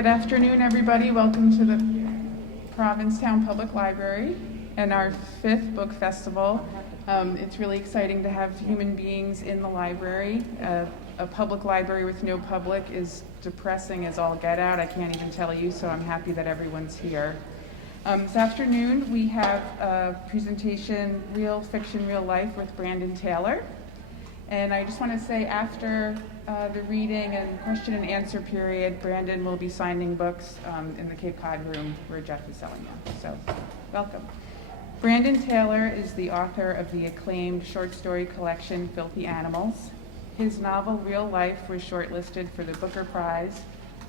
Good afternoon, everybody. Welcome to the Provincetown Public Library and our 5th book festival. It's really exciting to have human beings in the library. A public library with no public is depressing as all get out. I can't even tell you, so I'm happy that everyone's here. This afternoon we have a presentation, Real Fiction, Real Life with Brandon Taylor. And I just want to say after the reading and question and answer period, Brandon will be signing books in the Cape Cod room where Jeff is selling them. So, welcome. Brandon Taylor is the author of the acclaimed short story collection, Filthy Animals. His novel, Real Life, was shortlisted for the Booker Prize,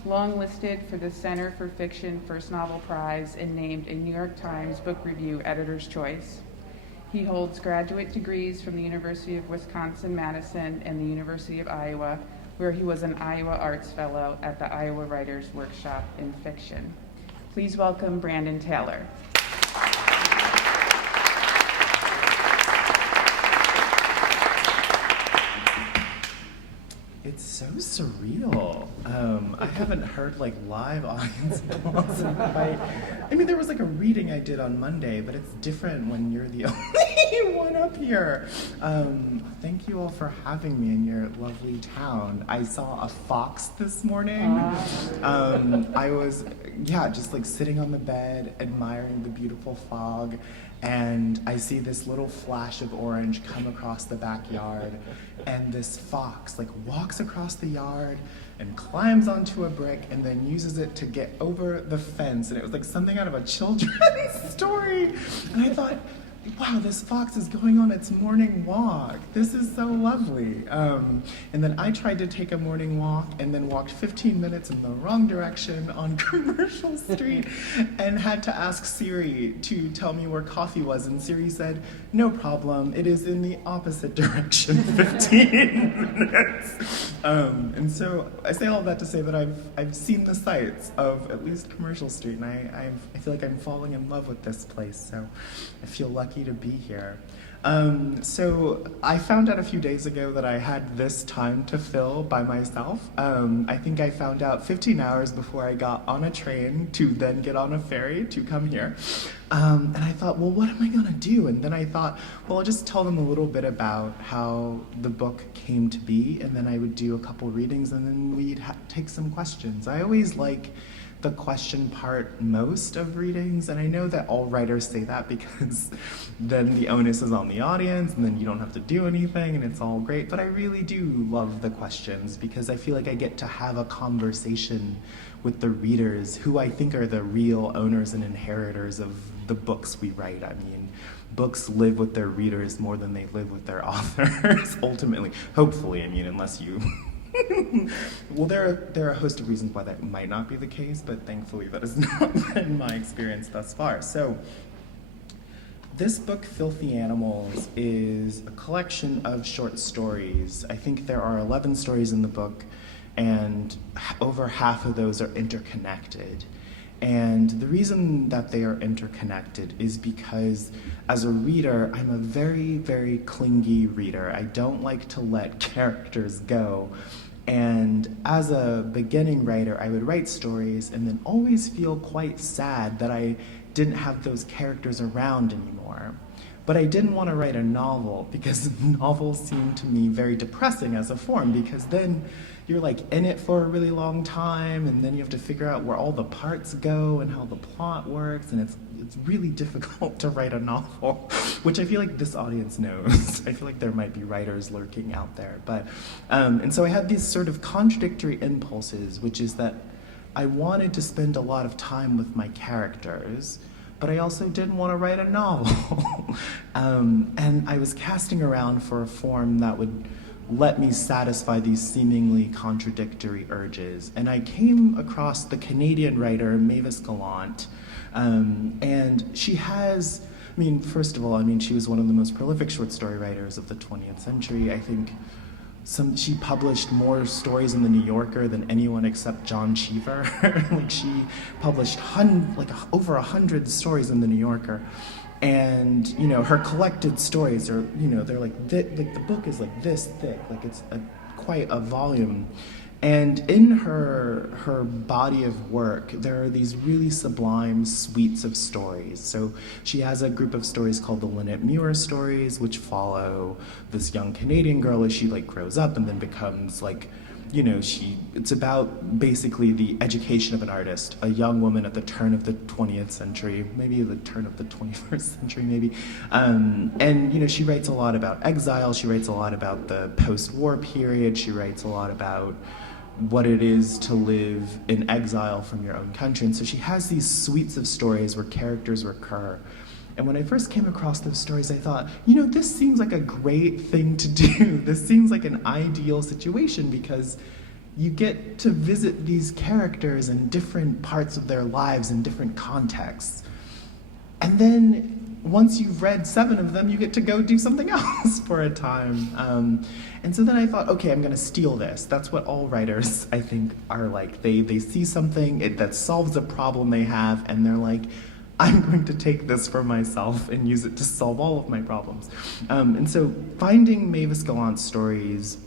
longlisted for the Center for Fiction First Novel Prize, and named a New York Times Book Review Editor's Choice. He holds graduate degrees from the University of Wisconsin-Madison and the University of Iowa, where he was an Iowa Arts Fellow at the Iowa Writers Workshop in Fiction. Please welcome Brandon Taylor. It's so surreal. I haven't heard live audience applause. I mean, there was a reading I did on Monday, but it's different when you're the only one up here. Thank you all for having me in your lovely town. I saw a fox this morning. I was, just sitting on the bed, admiring the beautiful fog, and I see this little flash of orange come across the backyard, and this fox walks across the yard and climbs onto a brick and then uses it to get over the fence. And it was something out of a children's story. And I thought, wow, this fox is going on its morning walk. This is so lovely. And then I tried to take a morning walk and then walked 15 minutes in the wrong direction on Commercial Street and had to ask Siri to tell me where coffee was. And Siri said, no problem, it is in the opposite direction, 15 minutes. And so I say all that to say that I've seen the sights of at least Commercial Street, and I feel like I'm falling in love with this place, so I feel lucky to be here. So I found out a few days ago that I had this time to fill by myself. I think I found out 15 hours before I got on a train to then get on a ferry to come here. And I thought, well, what am I going to do? And then I thought, well, I'll just tell them a little bit about how the book came to be, and then I would do a couple readings, and then we'd take some questions. I always like the question part most of readings, and I know that all writers say that because then the onus is on the audience and then you don't have to do anything and it's all great, but I really do love the questions because I feel like I get to have a conversation with the readers who I think are the real owners and inheritors of the books we write. I mean, books live with their readers more than they live with their authors, ultimately. Hopefully, I mean, unless you well, there are a host of reasons why that might not be the case, but thankfully that has not been my experience thus far. So, this book, Filthy Animals, is a collection of short stories. I think there are 11 stories in the book, and over half of those are interconnected. And the reason that they are interconnected is because as a reader, I'm a very, very clingy reader. I don't like to let characters go. And as a beginning writer, I would write stories and then always feel quite sad that I didn't have those characters around anymore. But I didn't want to write a novel because novels seem to me very depressing as a form, because then you're in it for a really long time, and then you have to figure out where all the parts go and how the plot works, and it's really difficult to write a novel, which I feel like this audience knows. I feel like there might be writers lurking out there. But and so I had these sort of contradictory impulses, which is that I wanted to spend a lot of time with my characters, but I also didn't want to write a novel. And I was casting around for a form that would let me satisfy these seemingly contradictory urges. And I came across the Canadian writer Mavis Gallant, and she has, first of all, she was one of the most prolific short story writers of the 20th century. I think she published more stories in the New Yorker than anyone except John Cheever. She published over 100 stories in the New Yorker. And, her collected stories are, they're the book is this thick, it's quite a volume. And in her body of work, there are these really sublime suites of stories. So she has a group of stories called the Lynette Muir stories, which follow this young Canadian girl as she like grows up and then becomes like, you know, it's about basically the education of an artist, a young woman at the turn of the 20th century, maybe the turn of the 21st century, maybe. And, you know, she writes a lot about exile. She writes a lot about the post-war period. She writes a lot about what it is to live in exile from your own country. And so she has these suites of stories where characters recur. And when I first came across those stories, I thought, you know, this seems like a great thing to do. This seems like an ideal situation because you get to visit these characters in different parts of their lives in different contexts. And then once you've read 7 of them, you get to go do something else for a time. And so then I thought, okay, I'm going to steal this. That's what all writers, I think, are like. They see something that solves a problem they have, and they're like, I'm going to take this for myself and use it to solve all of my problems. And so finding Mavis Gallant's stories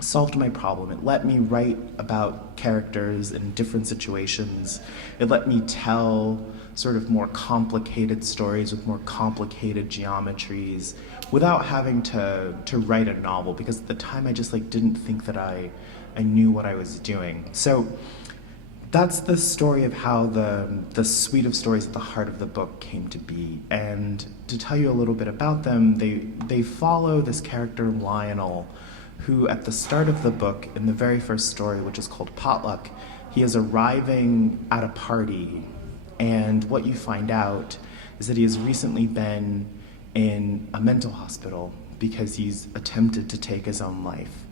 solved my problem. It let me write about characters in different situations. It let me tell sort of more complicated stories with more complicated geometries without having to write a novel, because at the time I just like didn't think that I knew what I was doing. So that's the story of how the suite of stories at the heart of the book came to be. And to tell you a little bit about them, they follow this character Lionel, who at the start of the book, in the very first story, which is called Potluck, he is arriving at a party, and what you find out is that he has recently been in a mental hospital because he's attempted to take his own life.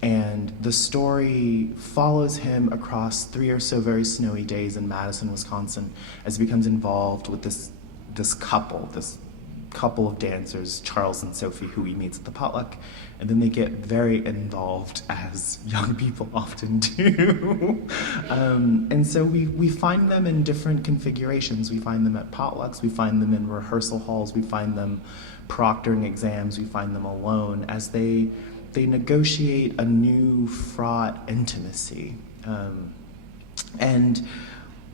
And the story follows him across 3 or so very snowy days in Madison, Wisconsin, as he becomes involved with this couple of dancers, Charles and Sophie, who he meets at the potluck, and then they get very involved, as young people often do. And so we find them in different configurations. We find them at potlucks, we find them in rehearsal halls, we find them proctoring exams, we find them alone as they negotiate a new fraught intimacy. And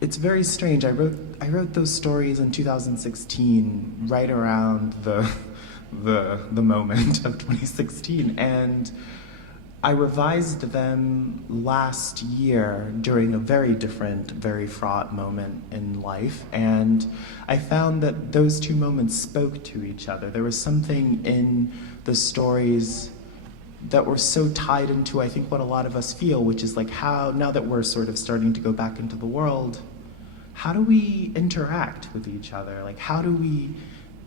it's very strange. I wrote those stories in 2016, right around the moment of 2016, and I revised them last year during a very different, very fraught moment in life, and I found that those 2 moments spoke to each other. There was something in the stories that were so tied into, I think, what a lot of us feel, which is like how, now that we're sort of starting to go back into the world, how do we interact with each other? Like, how do we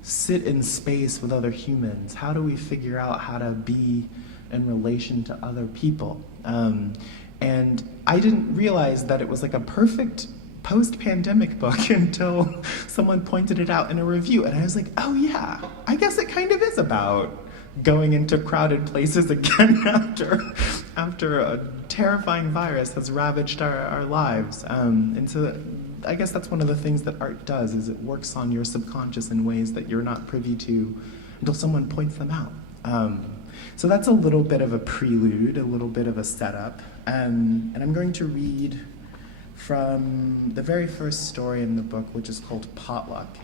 sit in space with other humans? How do we figure out how to be in relation to other people? And I didn't realize that it was like a perfect post-pandemic book until someone pointed it out in a review. And I was like, oh yeah, I guess it kind of is about going into crowded places again after a terrifying virus has ravaged our lives. And so I guess that's one of the things that art does, is it works on your subconscious in ways that you're not privy to until someone points them out. So that's a little bit of a prelude, a little bit of a setup. And I'm going to read from the very first story in the book, which is called Potluck.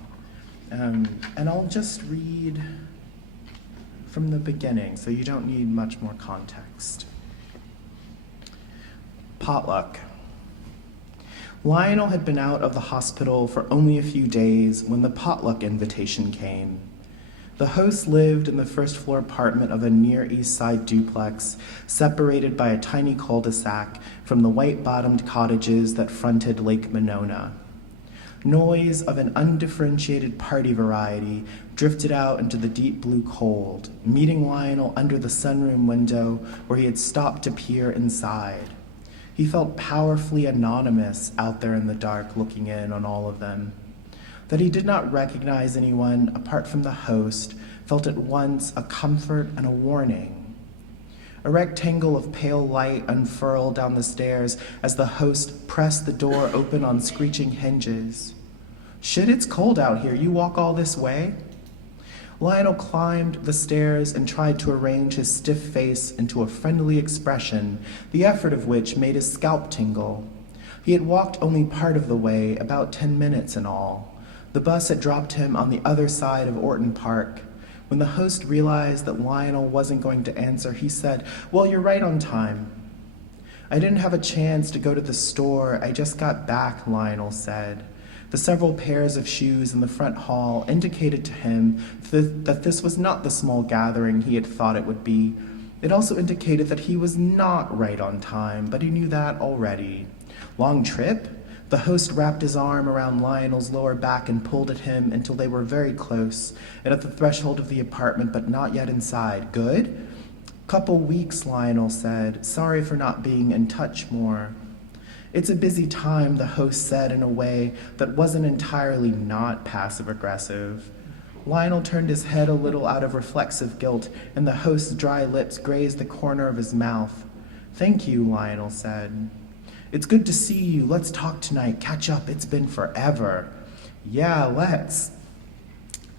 And I'll just read from the beginning, so you don't need much more context. Potluck. Lionel had been out of the hospital for only a few days when the potluck invitation came. The host lived in the first-floor apartment of a Near East Side duplex, separated by a tiny cul-de-sac from the white-bottomed cottages that fronted Lake Monona. Noise of an undifferentiated party variety drifted out into the deep blue cold, meeting Lionel under the sunroom window where he had stopped to peer inside. He felt powerfully anonymous out there in the dark, looking in on all of them. That he did not recognize anyone apart from the host felt at once a comfort and a warning. A rectangle of pale light unfurled down the stairs as the host pressed the door open on screeching hinges. "Shit, it's cold out here. You walk all this way?" Lionel climbed the stairs and tried to arrange his stiff face into a friendly expression, the effort of which made his scalp tingle. He had walked only part of the way, about 10 minutes in all. The bus had dropped him on the other side of Orton Park. When the host realized that Lionel wasn't going to answer, he said, "Well, you're right on time." "I didn't have a chance to go to the store. I just got back," Lionel said. The several pairs of shoes in the front hall indicated to him that this was not the small gathering he had thought it would be. It also indicated that he was not right on time, but he knew that already. "Long trip?" The host wrapped his arm around Lionel's lower back and pulled at him until they were very close and at the threshold of the apartment, but not yet inside. "Good?" "Couple weeks," Lionel said. "Sorry for not being in touch more." "It's a busy time," the host said in a way that wasn't entirely not passive-aggressive. Lionel turned his head a little out of reflexive guilt, and the host's dry lips grazed the corner of his mouth. "Thank you," Lionel said. "It's good to see you. Let's talk tonight. Catch up. It's been forever." "Yeah, let's."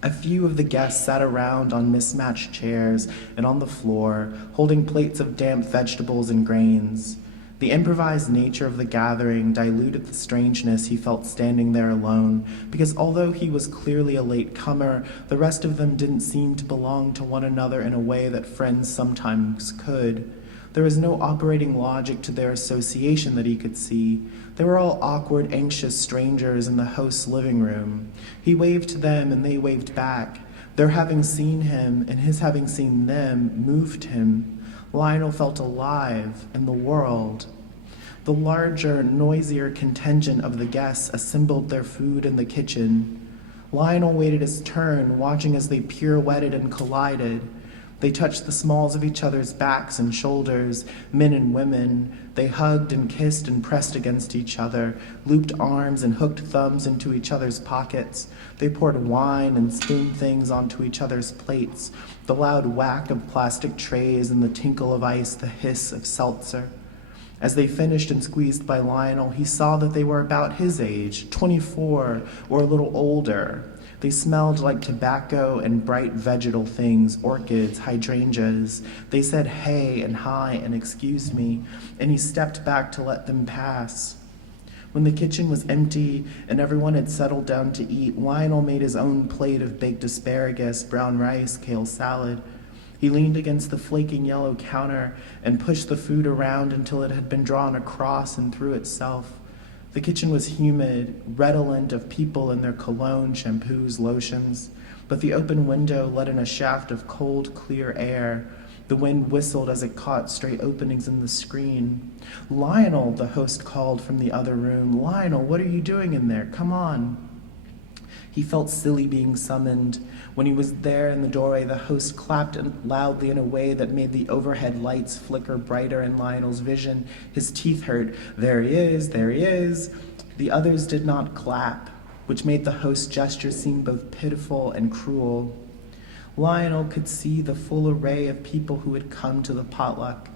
A few of the guests sat around on mismatched chairs and on the floor, holding plates of damp vegetables and grains. The improvised nature of the gathering diluted the strangeness he felt standing there alone, because although he was clearly a late-comer, the rest of them didn't seem to belong to one another in a way that friends sometimes could. There was no operating logic to their association that he could see. They were all awkward, anxious strangers in the host's living room. He waved to them and they waved back. Their having seen him and his having seen them moved him. Lionel felt alive in the world. The larger, noisier contingent of the guests assembled their food in the kitchen. Lionel waited his turn, watching as they pirouetted and collided. They touched the smalls of each other's backs and shoulders, men and women. They hugged and kissed and pressed against each other, looped arms and hooked thumbs into each other's pockets. They poured wine and spooned things onto each other's plates, the loud whack of plastic trays and the tinkle of ice, the hiss of seltzer. As they finished and squeezed by Lionel, he saw that they were about his age, 24 or a little older. They smelled like tobacco and bright vegetal things, orchids, hydrangeas. They said hey and hi and excuse me, and he stepped back to let them pass. When the kitchen was empty and everyone had settled down to eat, Lionel made his own plate of baked asparagus, brown rice, kale salad. He leaned against the flaking yellow counter and pushed the food around until it had been drawn across and through itself. The kitchen was humid, redolent of people and their cologne, shampoos, lotions, but the open window let in a shaft of cold, clear air. The wind whistled as it caught straight openings in the screen. "Lionel," the host called from the other room. "Lionel, what are you doing in there? Come on." He felt silly being summoned. When he was there in the doorway, the host clapped loudly in a way that made the overhead lights flicker brighter in Lionel's vision. His teeth hurt. "There he is, there he is." The others did not clap, which made the host's gesture seem both pitiful and cruel. Lionel could see the full array of people who had come to the potluck.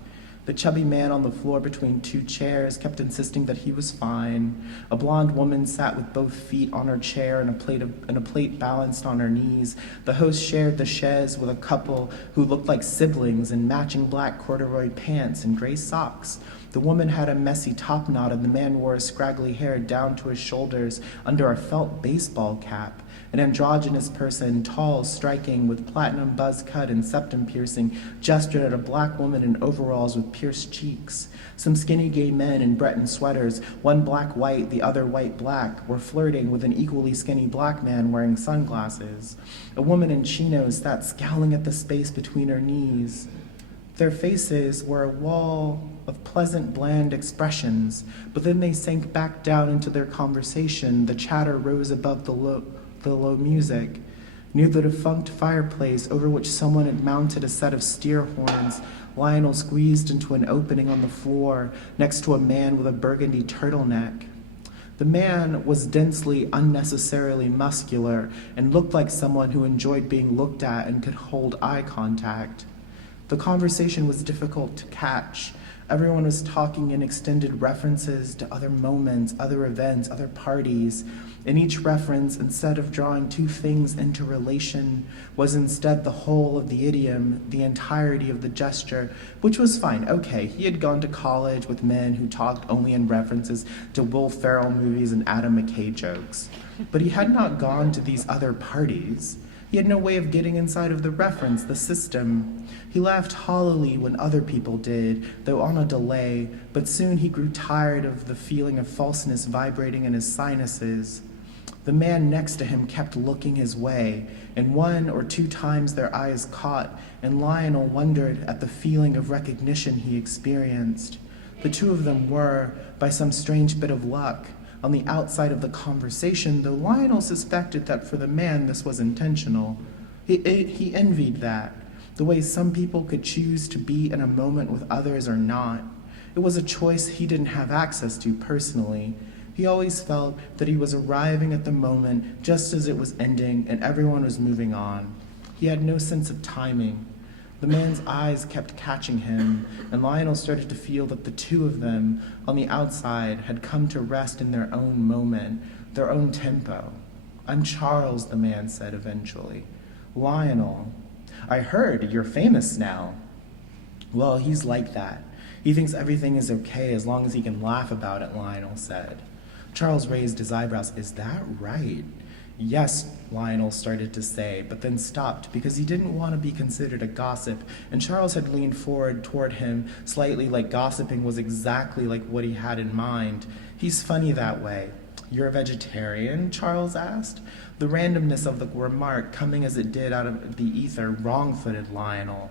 The chubby man on the floor between two chairs kept insisting that he was fine. A blonde woman sat with both feet on her chair and a plate balanced on her knees. The host shared the chaise with a couple who looked like siblings in matching black corduroy pants and gray socks. The woman had a messy topknot and the man wore his scraggly hair down to his shoulders under a felt baseball cap. An androgynous person, tall, striking, with platinum buzz cut and septum piercing, gestured at a black woman in overalls with pierced cheeks. Some skinny gay men in Breton sweaters, one black-white, the other white-black, were flirting with an equally skinny black man wearing sunglasses. A woman in chinos sat scowling at the space between her knees. Their faces were a wall of pleasant, bland expressions, but then they sank back down into their conversation. The chatter rose above the low music. Near the defunct fireplace over which someone had mounted a set of steer horns, Lionel squeezed into an opening on the floor next to a man with a burgundy turtleneck. The man was densely, unnecessarily muscular and looked like someone who enjoyed being looked at and could hold eye contact. The conversation was difficult to catch. Everyone was talking in extended references to other moments, other events, other parties. And each reference, instead of drawing two things into relation, was instead the whole of the idiom, the entirety of the gesture, which was fine. Okay, he had gone to college with men who talked only in references to Will Ferrell movies and Adam McKay jokes. But he had not gone to these other parties. He had no way of getting inside of the reference, the system. He laughed hollowly when other people did, though on a delay, but soon he grew tired of the feeling of falseness vibrating in his sinuses. The man next to him kept looking his way, and 1 or 2 times their eyes caught, and Lionel wondered at the feeling of recognition he experienced. The two of them were, by some strange bit of luck, on the outside of the conversation, though Lionel suspected that for the man this was intentional. He envied that, the way some people could choose to be in a moment with others or not. It was a choice he didn't have access to personally. He always felt that he was arriving at the moment just as it was ending and everyone was moving on. He had no sense of timing. The man's eyes kept catching him, and Lionel started to feel that the two of them, on the outside, had come to rest in their own moment, their own tempo. "I'm Charles," the man said eventually. "Lionel, I heard you're famous now." "Well, he's like that. He thinks everything is okay as long as he can laugh about it," Lionel said. Charles raised his eyebrows. "Is that right?" "Yes," Lionel started to say, but then stopped because he didn't want to be considered a gossip, and Charles had leaned forward toward him, slightly like gossiping was exactly like what he had in mind. "He's funny that way." "You're a vegetarian?" Charles asked. The randomness of the remark, coming as it did out of the ether, wrong-footed Lionel.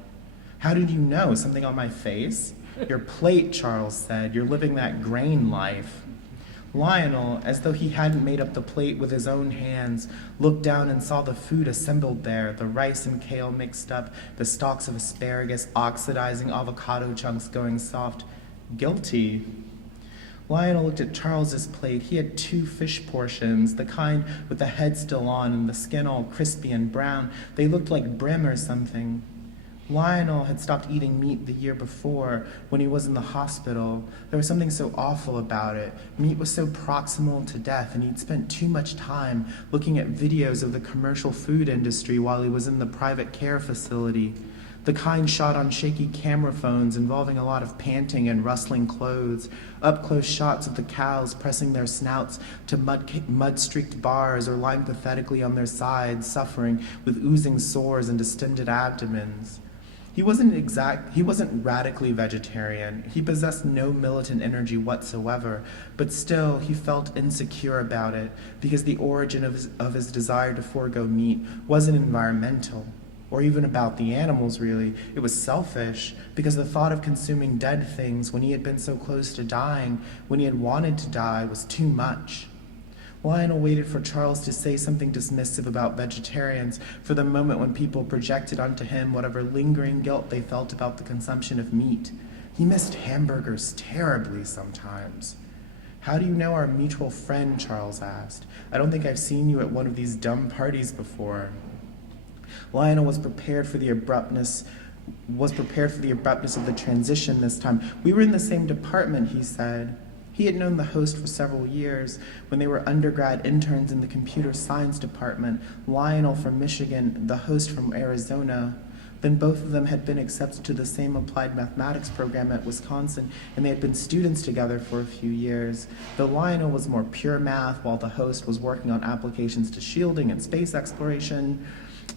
"How did you know? Something on my face?" "Your plate," Charles said. "You're living that grain life." Lionel, as though he hadn't made up the plate with his own hands, looked down and saw the food assembled there, the rice and kale mixed up, the stalks of asparagus, oxidizing avocado chunks going soft. "Guilty." Lionel looked at Charles's plate. He had 2 fish portions, the kind with the head still on and the skin all crispy and brown. They looked like brim or something. Lionel had stopped eating meat the year before when he was in the hospital. There was something so awful about it. Meat was so proximal to death, and he'd spent too much time looking at videos of the commercial food industry while he was in the private care facility. The kind shot on shaky camera phones involving a lot of panting and rustling clothes, up-close shots of the cows pressing their snouts to mud-streaked bars or lying pathetically on their sides, suffering with oozing sores and distended abdomens. He wasn't radically vegetarian. He possessed no militant energy whatsoever, but still he felt insecure about it because the origin of his desire to forego meat wasn't environmental, or even about the animals, really. It was selfish, because the thought of consuming dead things when he had been so close to dying, when he had wanted to die, was too much. Lionel waited for Charles to say something dismissive about vegetarians for the moment when people projected onto him whatever lingering guilt they felt about the consumption of meat. He missed hamburgers terribly sometimes. "How do you know our mutual friend?" Charles asked. "I don't think I've seen you at one of these dumb parties before." Lionel was prepared for the abruptness of the transition this time. "We were in the same department," he said. He had known the host for several years. When they were undergrad interns in the computer science department, Lionel from Michigan, the host from Arizona. Then both of them had been accepted to the same applied mathematics program at Wisconsin, and they had been students together for a few years. Though Lionel was more pure math, while the host was working on applications to shielding and space exploration.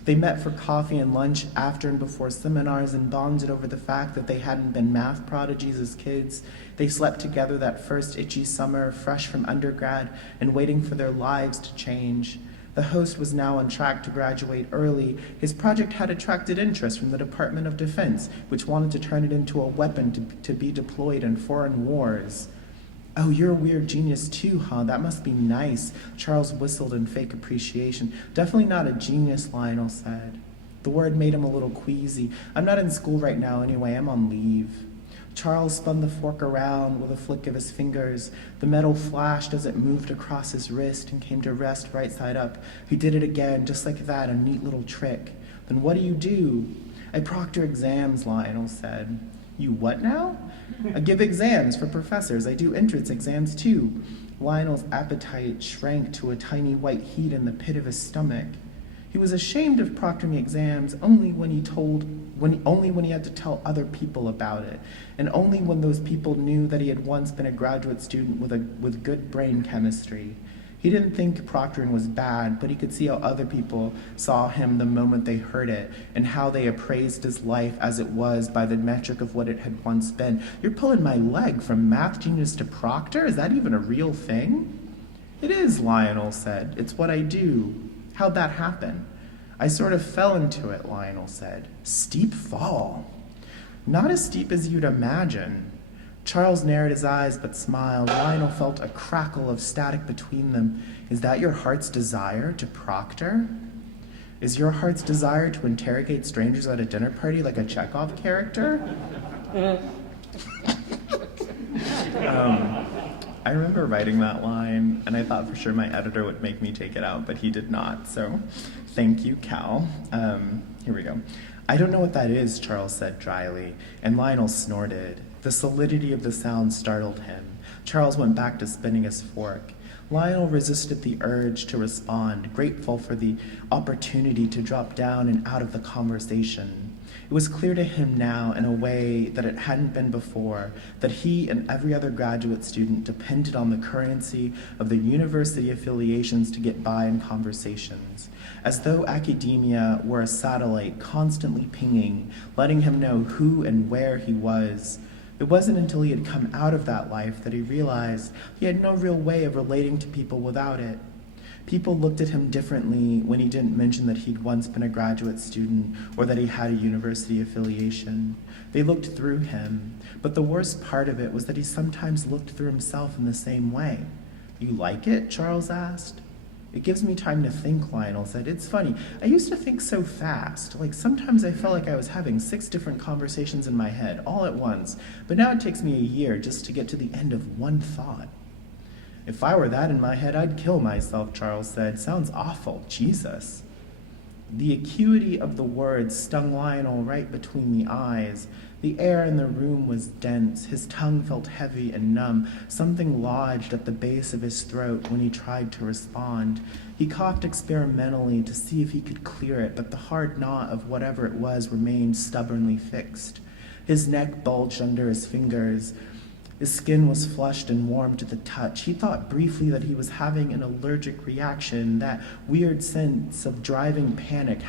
They met for coffee and lunch after and before seminars and bonded over the fact that they hadn't been math prodigies as kids. They slept together that first itchy summer, fresh from undergrad and waiting for their lives to change. The host was now on track to graduate early. His project had attracted interest from the Department of Defense, which wanted to turn it into a weapon to be deployed in foreign wars. "Oh, you're a weird genius too, huh? That must be nice." Charles whistled in fake appreciation. "Definitely not a genius," Lionel said. The word made him a little queasy. "I'm not in school right now anyway. I'm on leave." Charles spun the fork around with a flick of his fingers. The metal flashed as it moved across his wrist and came to rest right side up. He did it again, just like that, a neat little trick. "Then what do you do?" I proctor exams, Lionel said. You what now? I give exams for professors. I do entrance exams too. Lionel's appetite shrank to a tiny white heat in the pit of his stomach. He was ashamed of proctoring exams only when he had to tell other people about it, and only when those people knew that he had once been a graduate student with good brain chemistry. He didn't think proctoring was bad, but he could see how other people saw him the moment they heard it, and how they appraised his life as it was by the metric of what it had once been. You're pulling my leg from math genius to proctor? Is that even a real thing? It is, Lionel said. It's what I do. How'd that happen? I sort of fell into it, Lionel said. Steep fall. Not as steep as you'd imagine. Charles narrowed his eyes but smiled. Lionel felt a crackle of static between them. Is that your heart's desire to proctor? Is your heart's desire to interrogate strangers at a dinner party like a Chekhov character? I remember writing that line, and I thought for sure my editor would make me take it out, but he did not, so thank you, Cal. Here we go. I don't know what that is, Charles said dryly, and Lionel snorted. The solidity of the sound startled him. Charles went back to spinning his fork. Lionel resisted the urge to respond, grateful for the opportunity to drop down and out of the conversation. It was clear to him now, in a way that it hadn't been before, that he and every other graduate student depended on the currency of the university affiliations to get by in conversations, as though academia were a satellite constantly pinging, letting him know who and where he was. It wasn't until he had come out of that life that he realized he had no real way of relating to people without it. People looked at him differently when he didn't mention that he'd once been a graduate student or that he had a university affiliation. They looked through him, but the worst part of it was that he sometimes looked through himself in the same way. You like it? Charles asked. It gives me time to think, Lionel said. It's funny. I used to think so fast. Like sometimes I felt like I was having 6 different conversations in my head all at once, but now it takes me a year just to get to the end of one thought. If I were that in my head, I'd kill myself, Charles said. Sounds awful. Jesus. The acuity of the words stung Lionel right between the eyes. The air in the room was dense. His tongue felt heavy and numb. Something lodged at the base of his throat when he tried to respond. He coughed experimentally to see if he could clear it, but the hard knot of whatever it was remained stubbornly fixed. His neck bulged under his fingers. His skin was flushed and warm to the touch. He thought briefly that he was having an allergic reaction, that weird sense of driving panic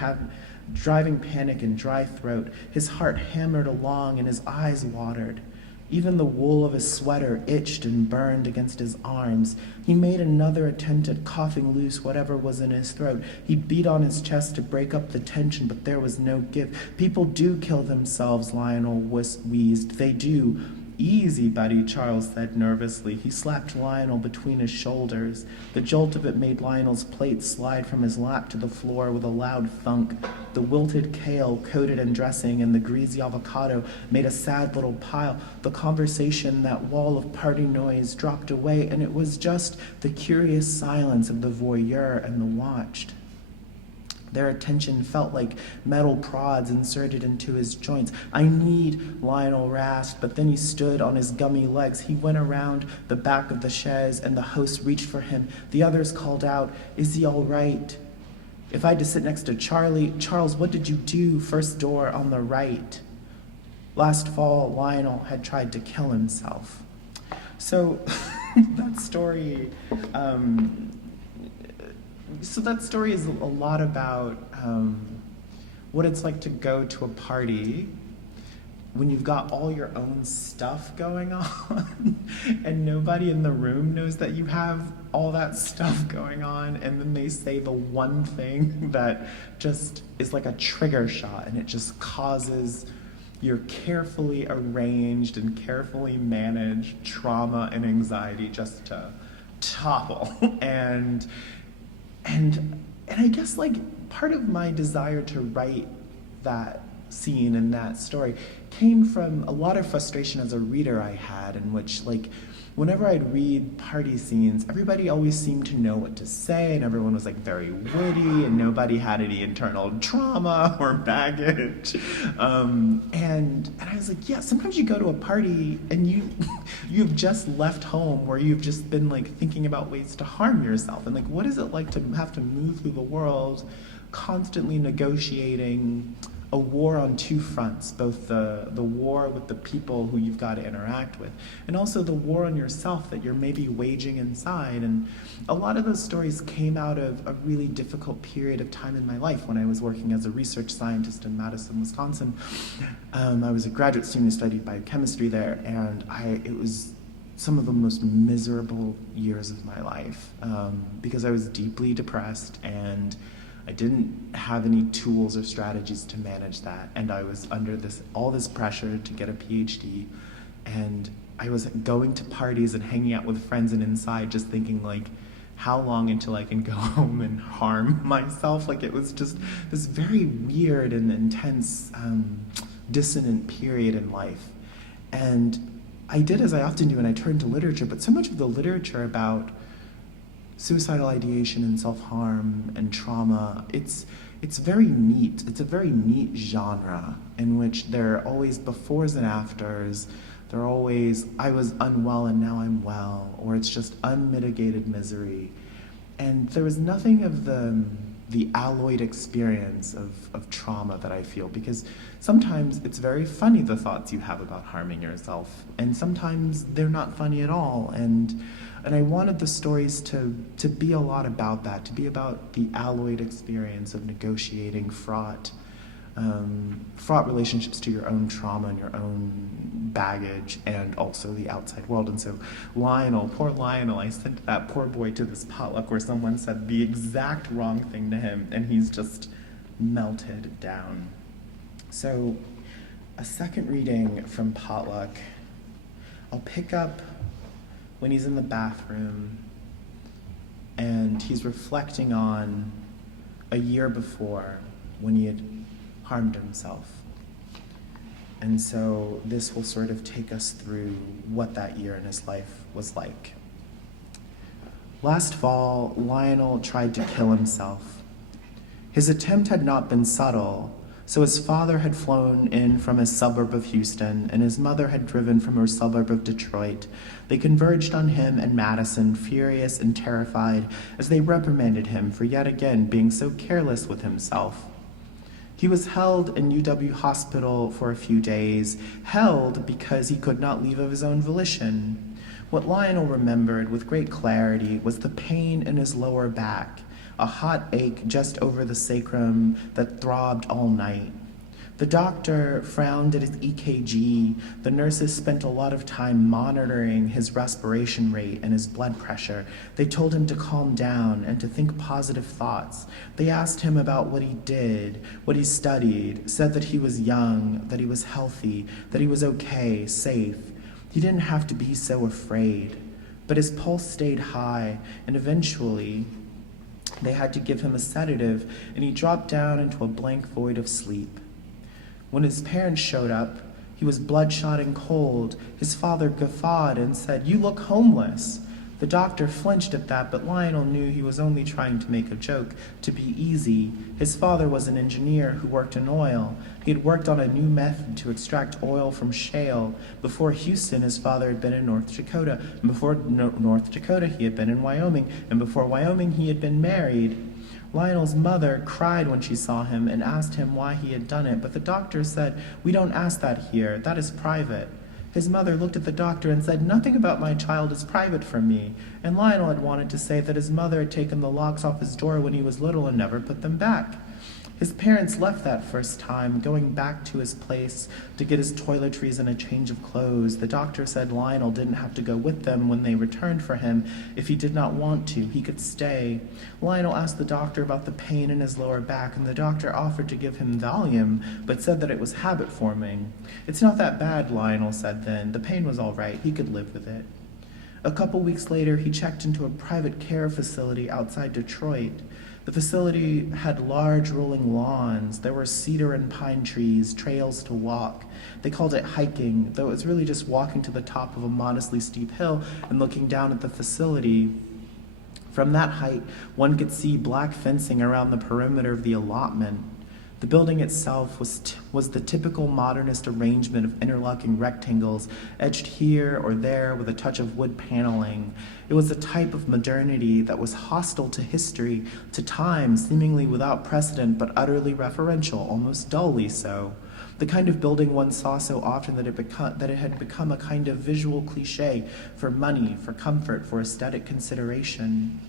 and dry throat. His heart hammered along and his eyes watered. Even the wool of his sweater itched and burned against his arms. He made another attempt at coughing loose whatever was in his throat. He beat on his chest to break up the tension, but there was no give. People do kill themselves, Lionel wheezed. They do. Easy, buddy, Charles said nervously. He slapped Lionel between his shoulders. The jolt of it made Lionel's plate slide from his lap to the floor with a loud thunk. The wilted kale, coated in dressing, and the greasy avocado made a sad little pile. The conversation, that wall of party noise, dropped away, and it was just the curious silence of the voyeur and the watched. Their attention felt like metal prods inserted into his joints. I need, Lionel rasped, but then he stood on his gummy legs. He went around the back of the chaise, and the host reached for him. The others called out, is he all right? If I had to sit next to Charlie, Charles, what did you do? First door on the right. Last fall, Lionel had tried to kill himself. So that story... So that story is a lot about what it's like to go to a party when you've got all your own stuff going on and nobody in the room knows that you have all that stuff going on, and then they say the one thing that just is like a trigger shot, and it just causes your carefully arranged and carefully managed trauma and anxiety just to topple. And I guess like part of my desire to write that scene and that story came from a lot of frustration as a reader I had, in which, like, whenever I'd read party scenes, everybody always seemed to know what to say, and everyone was, like, very witty, and nobody had any internal trauma or baggage. And I was like, yeah, sometimes you go to a party and you've just left home, where you've just been, like, thinking about ways to harm yourself, and, like, what is it like to have to move through the world constantly negotiating a war on two fronts, both the war with the people who you've got to interact with, and also the war on yourself that you're maybe waging inside. And a lot of those stories came out of a really difficult period of time in my life when I was working as a research scientist in Madison, Wisconsin. I was a graduate student who studied biochemistry there, and it was some of the most miserable years of my life, because I was deeply depressed, and I didn't have any tools or strategies to manage that, and I was under all this pressure to get a PhD, and I was going to parties and hanging out with friends and inside just thinking, like, how long until I can go home and harm myself? Like, it was just this very weird and intense, dissonant period in life. And I did as I often do, and I turned to literature, but so much of the literature about suicidal ideation and self-harm and trauma, it's very neat. It's a very neat genre in which there are always befores and afters. There are always, I was unwell and now I'm well, or it's just unmitigated misery. And there was nothing of the alloyed experience of trauma that I feel, because sometimes it's very funny, the thoughts you have about harming yourself, and sometimes they're not funny at all. And I wanted the stories to be a lot about that, to be about the alloyed experience of negotiating fraught relationships to your own trauma and your own baggage, and also the outside world. And so poor Lionel, I sent that poor boy to this potluck where someone said the exact wrong thing to him, and he's just melted down. So a second reading from Potluck, I'll pick up when he's in the bathroom and he's reflecting on a year before when he had harmed himself. And so this will sort of take us through what that year in his life was like. Last fall, Lionel tried to kill himself. His attempt had not been subtle, so his father had flown in from his suburb of Houston, and his mother had driven from her suburb of Detroit. They converged on him and Madison, furious and terrified, as they reprimanded him for yet again being so careless with himself. He was held in UW Hospital for a few days, held because he could not leave of his own volition. What Lionel remembered with great clarity was the pain in his lower back, a hot ache just over the sacrum that throbbed all night. The doctor frowned at his EKG. The nurses spent a lot of time monitoring his respiration rate and his blood pressure. They told him to calm down and to think positive thoughts. They asked him about what he did, what he studied, said that he was young, that he was healthy, that he was okay, safe. He didn't have to be so afraid. But his pulse stayed high, and eventually they had to give him a sedative, and he dropped down into a blank void of sleep. When his parents showed up, he was bloodshot and cold. His father guffawed and said, "You look homeless." The doctor flinched at that, but Lionel knew he was only trying to make a joke, to be easy. His father was an engineer who worked in oil. He had worked on a new method to extract oil from shale. Before Houston, his father had been in North Dakota. And before North Dakota, he had been in Wyoming. And before Wyoming, he had been married. Lionel's mother cried when she saw him and asked him why he had done it, but the doctor said, "We don't ask that here. That is private." His mother looked at the doctor and said, "Nothing about my child is private from me." And Lionel had wanted to say that his mother had taken the locks off his door when he was little and never put them back. His parents left that first time, going back to his place to get his toiletries and a change of clothes. The doctor said Lionel didn't have to go with them when they returned for him. If he did not want to, he could stay. Lionel asked the doctor about the pain in his lower back, and the doctor offered to give him Valium, but said that it was habit forming. "It's not that bad," Lionel said then. The pain was all right. He could live with it. A couple weeks later, he checked into a private care facility outside Detroit. The facility had large rolling lawns. There were cedar and pine trees, trails to walk. They called it hiking, though it was really just walking to the top of a modestly steep hill and looking down at the facility. From that height, one could see black fencing around the perimeter of the allotment. The building itself was the typical modernist arrangement of interlocking rectangles, edged here or there with a touch of wood paneling. It was a type of modernity that was hostile to history, to time, seemingly without precedent, but utterly referential, almost dully so. The kind of building one saw so often that it had become a kind of visual cliché for money, for comfort, for aesthetic consideration.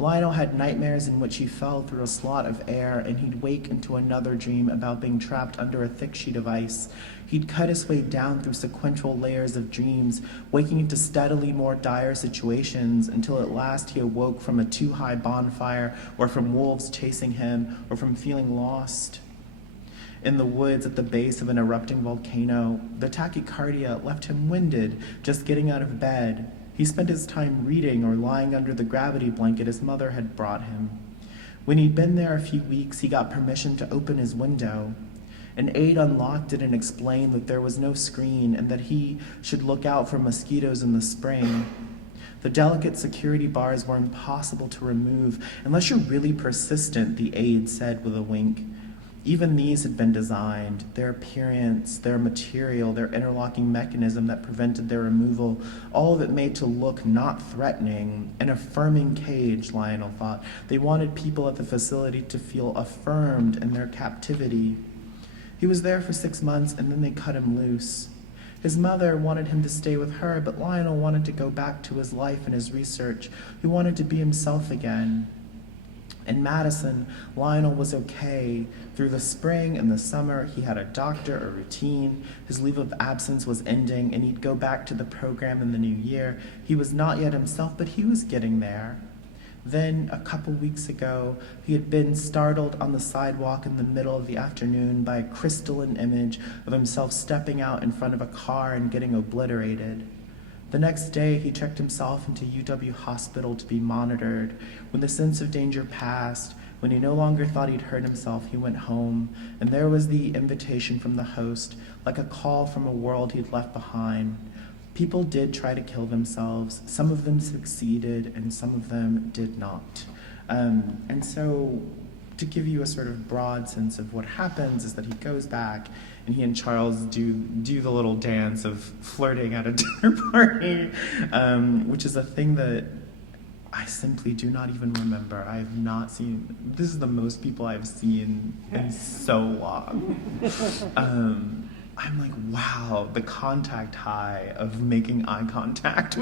Lionel had nightmares in which he fell through a slot of air, and he'd wake into another dream about being trapped under a thick sheet of ice. He'd cut his way down through sequential layers of dreams, waking into steadily more dire situations until at last he awoke from a too-high bonfire, or from wolves chasing him, or from feeling lost. In the woods at the base of an erupting volcano, the tachycardia left him winded just getting out of bed. He spent his time reading or lying under the gravity blanket his mother had brought him. When he'd been there a few weeks, he got permission to open his window. An aide unlocked it and explained that there was no screen and that he should look out for mosquitoes in the spring. The delicate security bars were impossible to remove unless you're really persistent, the aide said with a wink. Even these had been designed, their appearance, their material, their interlocking mechanism that prevented their removal, all of it made to look not threatening, an affirming cage, Lionel thought. They wanted people at the facility to feel affirmed in their captivity. He was there for 6 months, and then they cut him loose. His mother wanted him to stay with her, but Lionel wanted to go back to his life and his research. He wanted to be himself again. In Madison, Lionel was okay. Through the spring and the summer, he had a doctor, a routine. His leave of absence was ending, and he'd go back to the program in the new year. He was not yet himself, but he was getting there. Then, a couple weeks ago, he had been startled on the sidewalk in the middle of the afternoon by a crystalline image of himself stepping out in front of a car and getting obliterated. The next day, he checked himself into UW Hospital to be monitored. When the sense of danger passed, when he no longer thought he'd hurt himself, he went home, and there was the invitation from the host, like a call from a world he'd left behind. People did try to kill themselves. Some of them succeeded, and some of them did not. And so, to give you a sort of broad sense of what happens is that he goes back, and he and Charles do the little dance of flirting at a dinner party, which is a thing that I simply do not even remember. I have not seen, this is the most people I've seen in so long. I'm like, wow, the contact high of making eye contact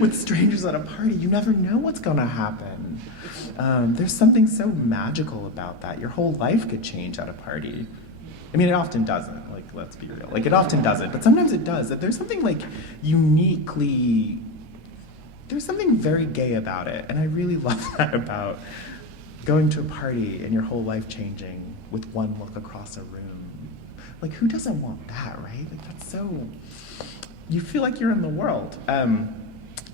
with strangers at a party. You never know what's gonna happen. There's something so magical about that. Your whole life could change at a party. I mean, it often doesn't, like, let's be real. Like, it often doesn't, but sometimes it does. That there's something, like, uniquely, there's something very gay about it. And I really love that about going to a party and your whole life changing with one look across a room. Like, who doesn't want that, right? Like, that's so, you feel like you're in the world.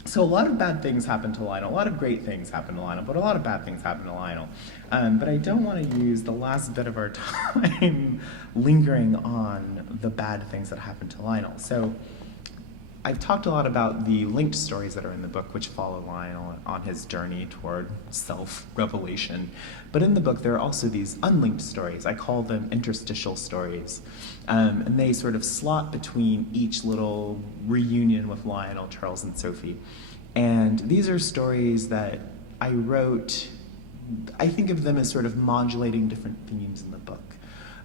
So a lot of bad things happen to Lionel. A lot of great things happen to Lionel, but a lot of bad things happen to Lionel. But I don't want to use the last bit of our time lingering on the bad things that happen to Lionel. So I've talked a lot about the linked stories that are in the book, which follow Lionel on his journey toward self-revelation. But in the book, there are also these unlinked stories. I call them interstitial stories. And they sort of slot between each little reunion with Lionel, Charles, and Sophie. And these are stories that I wrote, I think of them as sort of modulating different themes in the book.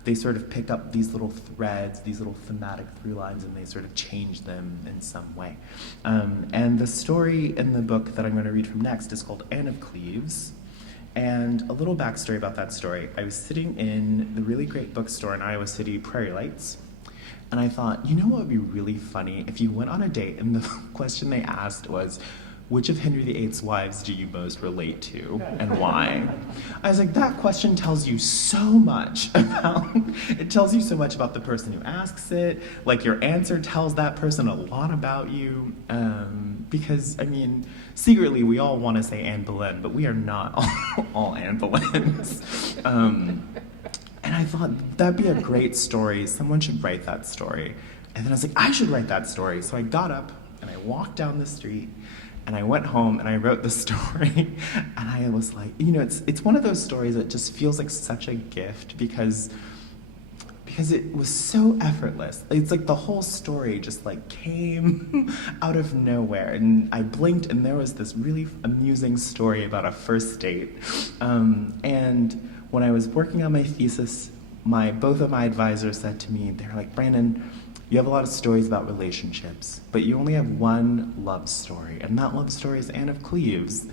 They sort of pick up these little threads, these little thematic through lines, and they sort of change them in some way. And the story in the book that I'm going to read from next is called Anne of Cleves. And a little backstory about that story. I was sitting in the really great bookstore in Iowa City, Prairie Lights, and I thought, you know what would be really funny if you went on a date and the question they asked was, which of Henry VIII's wives do you most relate to and why? I was like, that question tells you so much about, it tells you so much about the person who asks it. Like your answer tells that person a lot about you. Because, I mean, secretly we all want to say Anne Boleyn, but we are not all Anne Boleyns. And I thought that'd be a great story. Someone should write that story. And then I was like, I should write that story. So I got up and I walked down the street and I went home and I wrote the story. And I was like, you know, it's one of those stories that just feels like such a gift because it was so effortless. It's like the whole story just like came out of nowhere. And I blinked and there was this really amusing story about a first date. And when I was working on my thesis, both of my advisors said to me, they're like, Brandon, you have a lot of stories about relationships, but you only have one love story, and that love story is Anne of Cleves.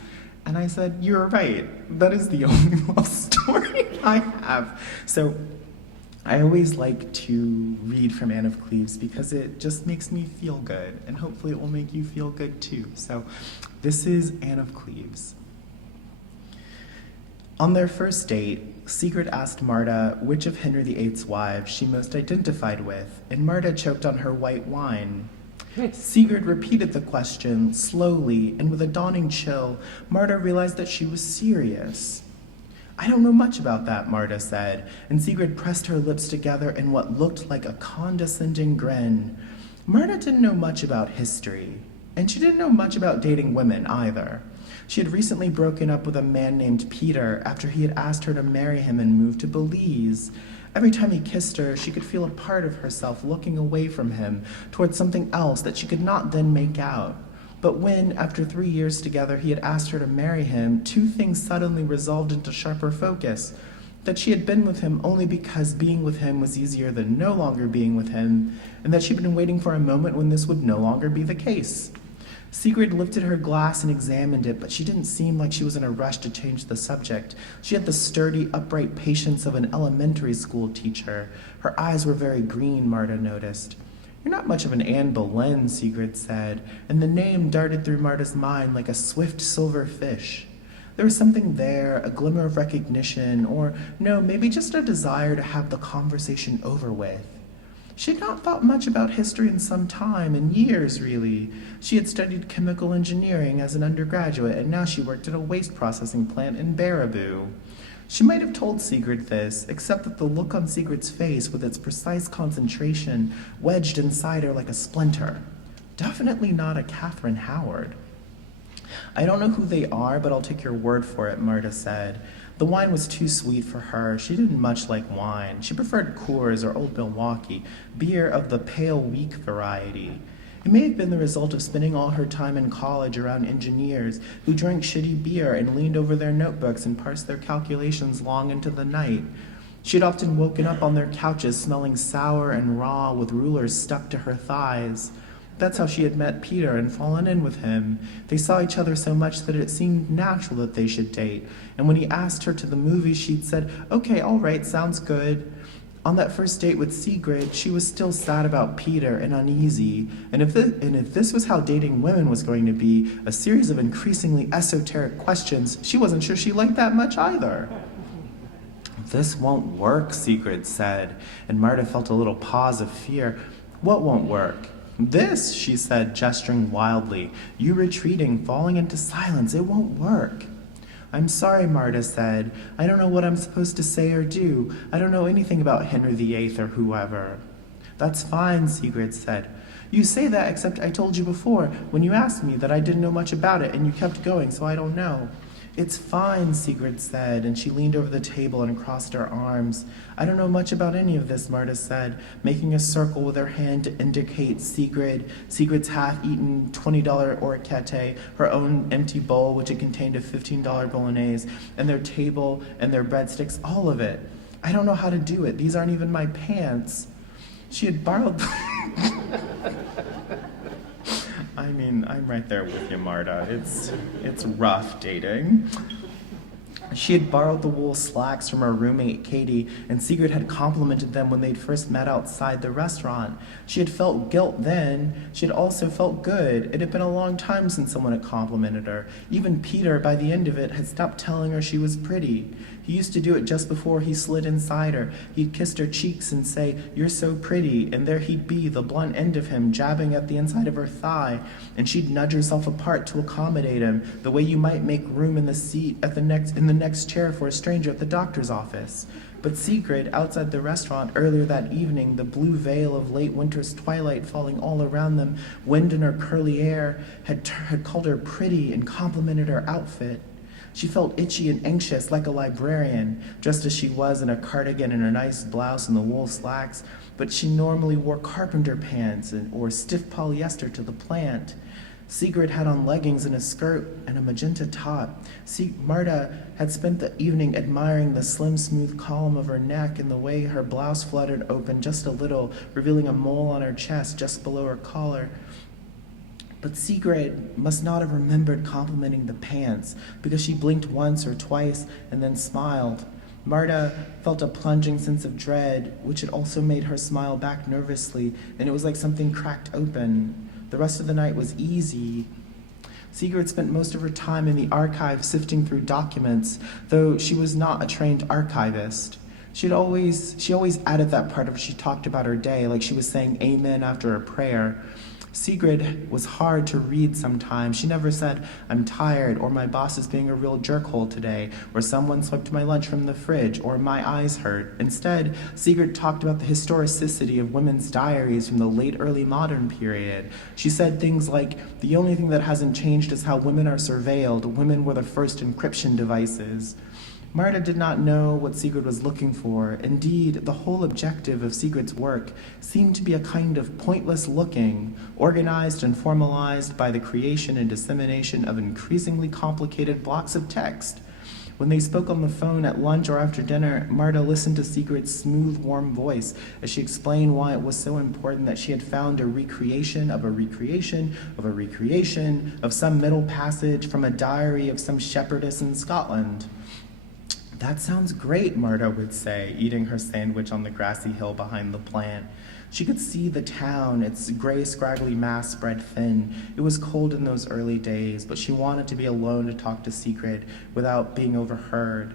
And I said, you're right, that is the only love story I have. So I always like to read from Anne of Cleves because it just makes me feel good, and hopefully it will make you feel good too. So this is Anne of Cleves. On their first date, Sigrid asked Marta which of Henry VIII's wives she most identified with, and Marta choked on her white wine. Sigrid repeated the question slowly, and with a dawning chill, Marta realized that she was serious. I don't know much about that, Marta said, and Sigrid pressed her lips together in what looked like a condescending grin. Marta didn't know much about history, and she didn't know much about dating women either. She had recently broken up with a man named Peter after he had asked her to marry him and move to Belize. Every time he kissed her, she could feel a part of herself looking away from him towards something else that she could not then make out. But when, after 3 years together, he had asked her to marry him, two things suddenly resolved into sharper focus. That she had been with him only because being with him was easier than no longer being with him, and that she'd been waiting for a moment when this would no longer be the case. Sigrid lifted her glass and examined it, but she didn't seem like she was in a rush to change the subject. She had the sturdy, upright patience of an elementary school teacher. Her eyes were very green, Marta noticed. You're not much of an Anne Boleyn, Sigrid said, and the name darted through Marta's mind like a swift silver fish. There was something there, a glimmer of recognition, or no, maybe just a desire to have the conversation over with. She had not thought much about history in some time, in years, really. She had studied chemical engineering as an undergraduate, and now she worked at a waste processing plant in Baraboo. She might have told Sigrid this, except that the look on Sigrid's face, with its precise concentration, wedged inside her like a splinter. Definitely not a Catherine Howard. I don't know who they are, but I'll take your word for it, Marta said. The wine was too sweet for her. She didn't much like wine. She preferred Coors or Old Milwaukee, beer of the pale, weak variety. It may have been the result of spending all her time in college around engineers who drank shitty beer and leaned over their notebooks and parsed their calculations long into the night. She had often woken up on their couches smelling sour and raw with rulers stuck to her thighs. That's how she had met Peter and fallen in with him. They saw each other so much that it seemed natural that they should date. And when he asked her to the movies, she'd said, okay, all right, sounds good. On that first date with Sigrid, she was still sad about Peter and uneasy. And if this was how dating women was going to be, a series of increasingly esoteric questions, she wasn't sure she liked that much either. This won't work, Sigrid said, and Marta felt a little pause of fear. What won't work? This, she said, gesturing wildly. You retreating, falling into silence. It won't work. I'm sorry, Marta said. I don't know what I'm supposed to say or do. I don't know anything about Henry VIII or whoever. That's fine, Sigrid said. You say that, except I told you before, when you asked me, that I didn't know much about it, and you kept going, so I don't know. It's fine, Sigrid said, and she leaned over the table and crossed her arms. I don't know much about any of this, Marta said, making a circle with her hand to indicate Sigrid's half-eaten $20 orchette, her own empty bowl, which had contained a $15 bolognese, and their table and their breadsticks, all of it. I don't know how to do it. These aren't even my pants. She had borrowed I mean, I'm right there with you, Marta. It's rough dating. She had borrowed the wool slacks from her roommate, Katie, and Sigrid had complimented them when they'd first met outside the restaurant. She had felt guilt then. She had also felt good. It had been a long time since someone had complimented her. Even Peter, by the end of it, had stopped telling her she was pretty. He used to do it just before he slid inside her. He'd kissed her cheeks and say, "You're so pretty," and there he'd be, the blunt end of him, jabbing at the inside of her thigh, and she'd nudge herself apart to accommodate him, the way you might make room in the seat in the next chair for a stranger at the doctor's office. But Sigrid, outside the restaurant earlier that evening, the blue veil of late winter's twilight falling all around them, wind in her curly hair, had called her pretty and complimented her outfit. She felt itchy and anxious like a librarian, just as she was in a cardigan and a nice blouse and the wool slacks, but she normally wore carpenter pants or stiff polyester to the plant. Sigrid had on leggings and a skirt and a magenta top. Marta had spent the evening admiring the slim, smooth column of her neck and the way her blouse fluttered open just a little, revealing a mole on her chest just below her collar. But Sigrid must not have remembered complimenting the pants, because she blinked once or twice and then smiled. Marta felt a plunging sense of dread, which had also made her smile back nervously, and it was like something cracked open. The rest of the night was easy. Sigrid spent most of her time in the archive sifting through documents, though she was not a trained archivist. She always added that part of she talked about her day, like she was saying amen after a prayer. Sigrid was hard to read sometimes. She never said, "I'm tired," or "my boss is being a real jerkhole today," or "someone swept my lunch from the fridge," or "my eyes hurt." Instead, Sigrid talked about the historicity of women's diaries from the late early modern period. She said things like, "The only thing that hasn't changed is how women are surveilled. Women were the first encryption devices." Marta did not know what Sigrid was looking for. Indeed, the whole objective of Sigrid's work seemed to be a kind of pointless looking, organized and formalized by the creation and dissemination of increasingly complicated blocks of text. When they spoke on the phone at lunch or after dinner, Marta listened to Sigrid's smooth, warm voice as she explained why it was so important that she had found a recreation of a recreation of a recreation of some middle passage from a diary of some shepherdess in Scotland. "That sounds great," Marta would say, eating her sandwich on the grassy hill behind the plant. She could see the town, its gray, scraggly mass spread thin. It was cold in those early days, but she wanted to be alone to talk to Sigrid without being overheard.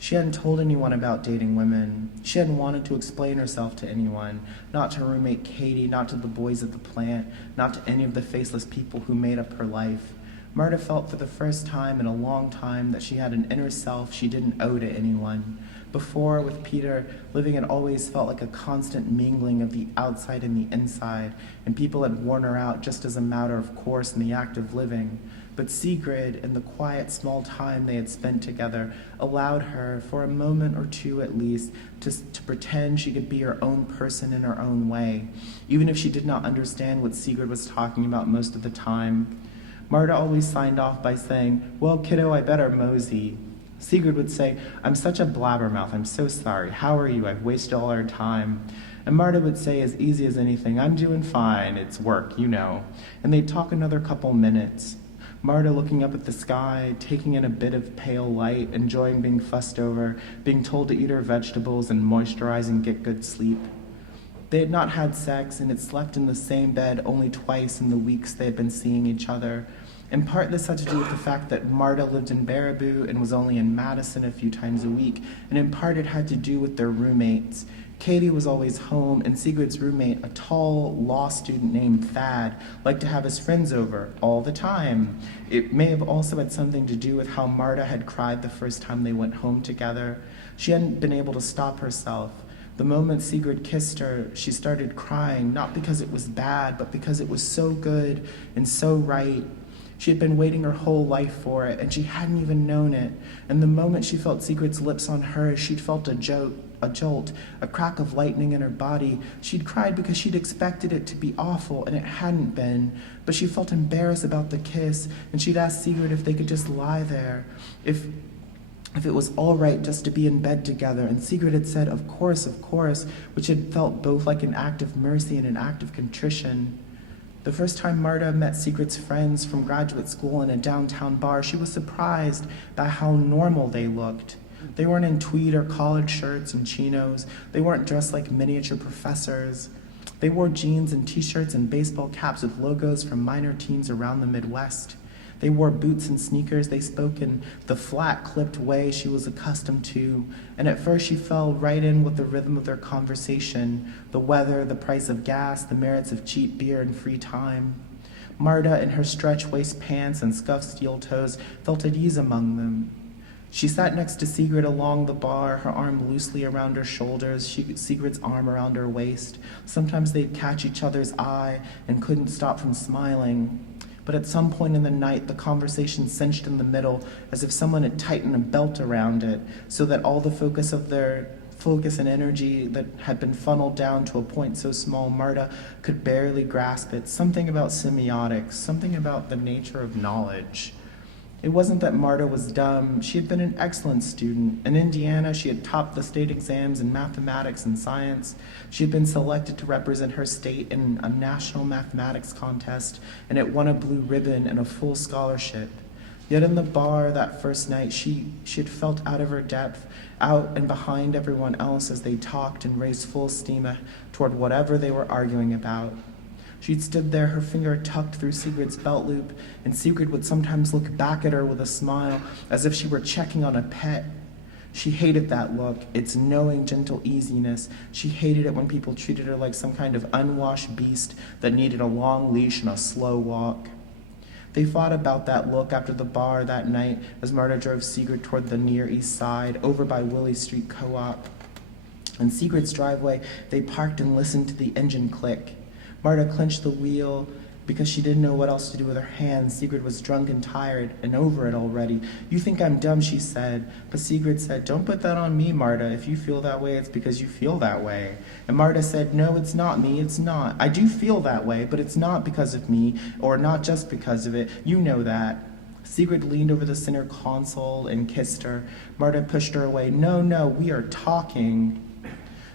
She hadn't told anyone about dating women. She hadn't wanted to explain herself to anyone, not to her roommate Katie, not to the boys at the plant, not to any of the faceless people who made up her life. Marta felt for the first time in a long time that she had an inner self she didn't owe to anyone. Before, with Peter, living had always felt like a constant mingling of the outside and the inside, and people had worn her out just as a matter of course in the act of living. But Sigrid, in the quiet, small time they had spent together, allowed her, for a moment or two at least, to pretend she could be her own person in her own way, even if she did not understand what Sigrid was talking about most of the time. Marta always signed off by saying, "Well, kiddo, I better mosey." Sigrid would say, "I'm such a blabbermouth. I'm so sorry. How are you? I've wasted all our time." And Marta would say, as easy as anything, "I'm doing fine. It's work, you know." And they'd talk another couple minutes. Marta looking up at the sky, taking in a bit of pale light, enjoying being fussed over, being told to eat her vegetables and moisturize and get good sleep. They had not had sex and had slept in the same bed only twice in the weeks they had been seeing each other. In part, this had to do with the fact that Marta lived in Baraboo and was only in Madison a few times a week, and in part it had to do with their roommates. Katie was always home, and Sigrid's roommate, a tall law student named Thad, liked to have his friends over all the time. It may have also had something to do with how Marta had cried the first time they went home together. She hadn't been able to stop herself. The moment Sigrid kissed her, she started crying, not because it was bad, but because it was so good and so right. She had been waiting her whole life for it, and she hadn't even known it. And the moment she felt Sigrid's lips on hers, she'd felt a jolt, a crack of lightning in her body. She'd cried because she'd expected it to be awful, and it hadn't been. But she felt embarrassed about the kiss, and she'd asked Sigrid if they could just lie there, if it was all right just to be in bed together, and Sigrid had said, of course, which had felt both like an act of mercy and an act of contrition. The first time Marta met Sigrid's friends from graduate school in a downtown bar, she was surprised by how normal they looked. They weren't in tweed or collared shirts and chinos. They weren't dressed like miniature professors. They wore jeans and t-shirts and baseball caps with logos from minor teams around the Midwest. They wore boots and sneakers. They spoke in the flat, clipped way she was accustomed to, and at first she fell right in with the rhythm of their conversation, the weather, the price of gas, the merits of cheap beer and free time. Marta, in her stretch waist pants and scuffed steel toes, felt at ease among them. She sat next to Sigrid along the bar, her arm loosely around her shoulders, Sigrid's arm around her waist. Sometimes they'd catch each other's eye and couldn't stop from smiling. But at some point in the night, the conversation cinched in the middle, as if someone had tightened a belt around it, so that all the focus and energy that had been funneled down to a point so small Marta could barely grasp it. Something about semiotics, something about the nature of knowledge. It wasn't that Marta was dumb. She had been an excellent student. In Indiana, she had topped the state exams in mathematics and science. She had been selected to represent her state in a national mathematics contest, and had won a blue ribbon and a full scholarship. Yet in the bar that first night, she had felt out of her depth, out and behind everyone else as they talked and raised full steam toward whatever they were arguing about. She'd stood there, her finger tucked through Sigrid's belt loop, and Sigrid would sometimes look back at her with a smile, as if she were checking on a pet. She hated that look, its knowing, gentle easiness. She hated it when people treated her like some kind of unwashed beast that needed a long leash and a slow walk. They fought about that look after the bar that night as Marta drove Sigrid toward the Near East Side, over by Willie Street Co-op. In Sigrid's driveway, they parked and listened to the engine click. Marta clenched the wheel because she didn't know what else to do with her hands. Sigrid was drunk and tired and over it already. "You think I'm dumb," she said. But Sigrid said, "Don't put that on me, Marta. If you feel that way, it's because you feel that way." And Marta said, "No, it's not me. It's not. I do feel that way, but it's not because of me, or not just because of it. You know that." Sigrid leaned over the center console and kissed her. Marta pushed her away. No, we are talking."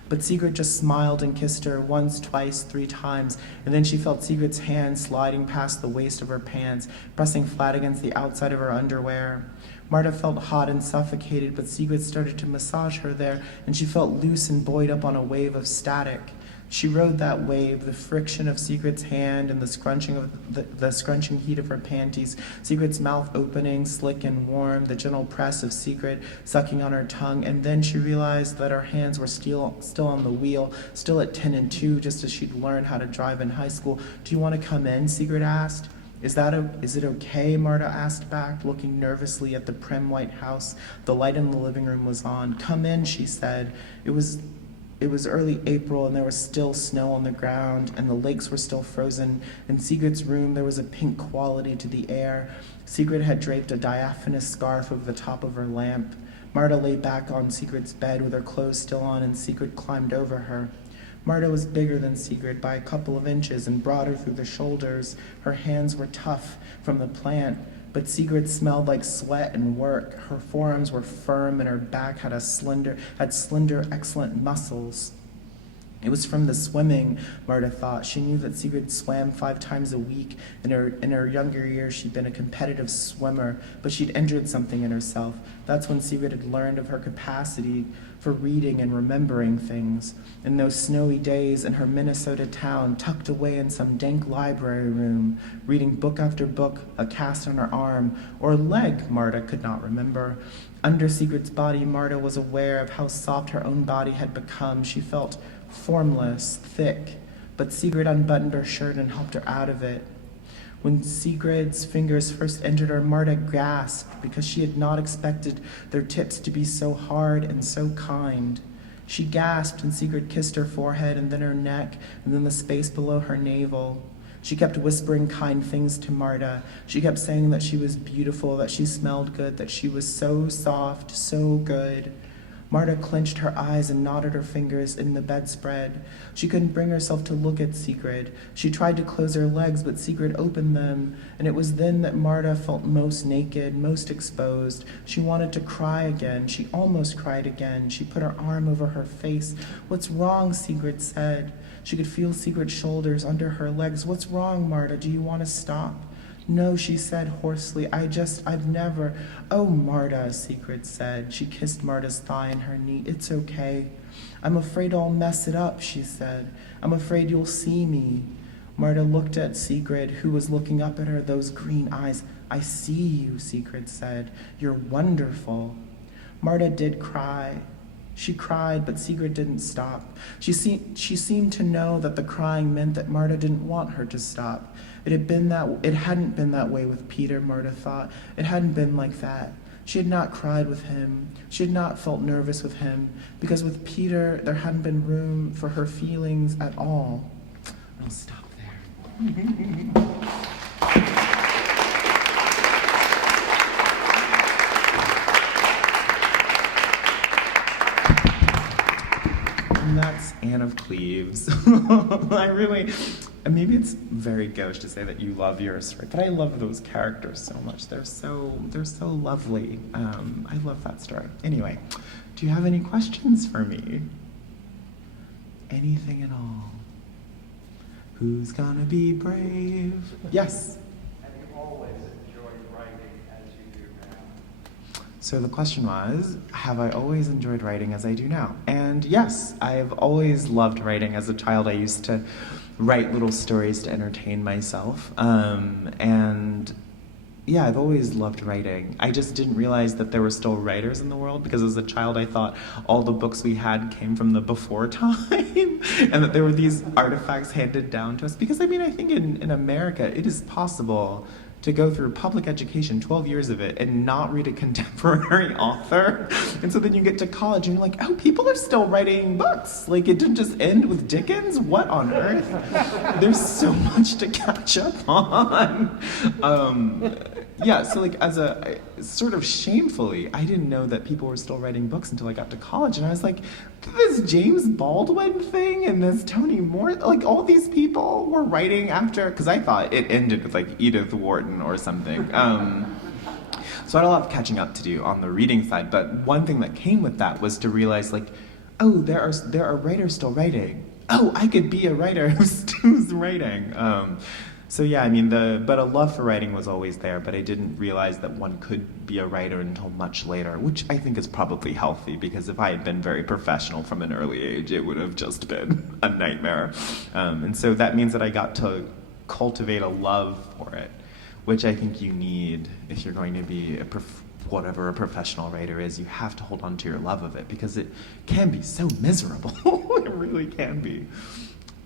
But Sigrid just smiled and kissed her once, twice, 3 times, and then she felt Sigrid's hand sliding past the waist of her pants, pressing flat against the outside of her underwear. Marta felt hot and suffocated, but Sigrid started to massage her there, and she felt loose and buoyed up on a wave of static. She rode that wave, the friction of Sigrid's hand and the scrunching heat of her panties, Sigrid's mouth opening, slick and warm, the gentle press of Sigrid sucking on her tongue, and then she realized that her hands were still on the wheel, still at 10 and 2, just as she'd learned how to drive in high school. "Do you want to come in?" Sigrid asked. Is it okay?" Marta asked back, looking nervously at the prim white house. The light in the living room was on. "Come in," she said. It was early April, and there was still snow on the ground, and the lakes were still frozen. In Sigrid's room, there was a pink quality to the air. Sigrid had draped a diaphanous scarf over the top of her lamp. Marta lay back on Sigrid's bed with her clothes still on, and Sigrid climbed over her. Marta was bigger than Sigrid by a couple of inches and broader through the shoulders. Her hands were tough from the plant, but Sigrid smelled like sweat and work. Her forearms were firm, and her back had slender, excellent muscles. It was from the swimming, Marta thought. She knew that Sigrid swam 5 times a week. In her younger years, she'd been a competitive swimmer, but she'd injured something in herself. That's when Sigrid had learned of her capacity for reading and remembering things. In those snowy days in her Minnesota town, tucked away in some dank library room, reading book after book, a cast on her arm, or leg, Marta could not remember. Under Sigrid's body, Marta was aware of how soft her own body had become. She felt formless, thick, but Sigrid unbuttoned her shirt and helped her out of it. When Sigrid's fingers first entered her, Marta gasped because she had not expected their tips to be so hard and so kind. She gasped, and Sigrid kissed her forehead and then her neck and then the space below her navel. She kept whispering kind things to Marta. She kept saying that she was beautiful, that she smelled good, that she was so soft, so good. Marta clenched her eyes and knotted her fingers in the bedspread. She couldn't bring herself to look at Sigrid. She tried to close her legs, but Sigrid opened them, and it was then that Marta felt most naked, most exposed. She wanted to cry again. She almost cried again. She put her arm over her face. "What's wrong?" Sigrid said. She could feel Sigrid's shoulders under her legs. "What's wrong, Marta? Do you want to stop?" "No," she said hoarsely. I've never." "Oh, Marta," Sigrid said. She kissed Marta's thigh and her knee. "It's okay." "I'm afraid I'll mess it up," she said. "I'm afraid you'll see me." Marta looked at Sigrid, who was looking up at her, those green eyes. "I see you," Sigrid said. "You're wonderful." Marta did cry. She cried, but Sigrid didn't stop. She seemed to know that the crying meant that Marta didn't want her to stop. It hadn't been that way with Peter, Marta thought. It hadn't been like that. She had not cried with him. She had not felt nervous with him, because with Peter, there hadn't been room for her feelings at all. I'll stop there. And that's Anne of Cleves. Maybe it's very gauche to say that you love your story, but I love those characters so much. They're so lovely. I love that story. Anyway, do you have any questions for me? Anything at all? Who's gonna be brave? Yes? Have you always enjoyed writing as you do now? So the question was, have I always enjoyed writing as I do now? And yes, I've always loved writing. As a child, I used to write little stories to entertain myself. And yeah, I've always loved writing. I just didn't realize that there were still writers in the world, because as a child I thought all the books we had came from the before time and that there were these artifacts handed down to us. Because I think in America it is possible to go through public education, 12 years of it, and not read a contemporary author. And so then you get to college and you're like, oh, people are still writing books. Like, it didn't just end with Dickens? What on earth? There's so much to catch up on. Yeah, so like sort of shamefully, I didn't know that people were still writing books until I got to college. And I was like, this James Baldwin thing and this Toni Morrison, like all these people were writing after, because I thought it ended with like Edith Wharton or something. So I had a lot of catching up to do on the reading side, but one thing that came with that was to realize like, oh, there are writers still writing. Oh, I could be a writer who's writing. So yeah, but a love for writing was always there, but I didn't realize that one could be a writer until much later, which I think is probably healthy, because if I had been very professional from an early age, it would have just been a nightmare. And so that means that I got to cultivate a love for it, which I think you need if you're going to be whatever a professional writer is. You have to hold on to your love of it, because it can be so miserable. It really can be.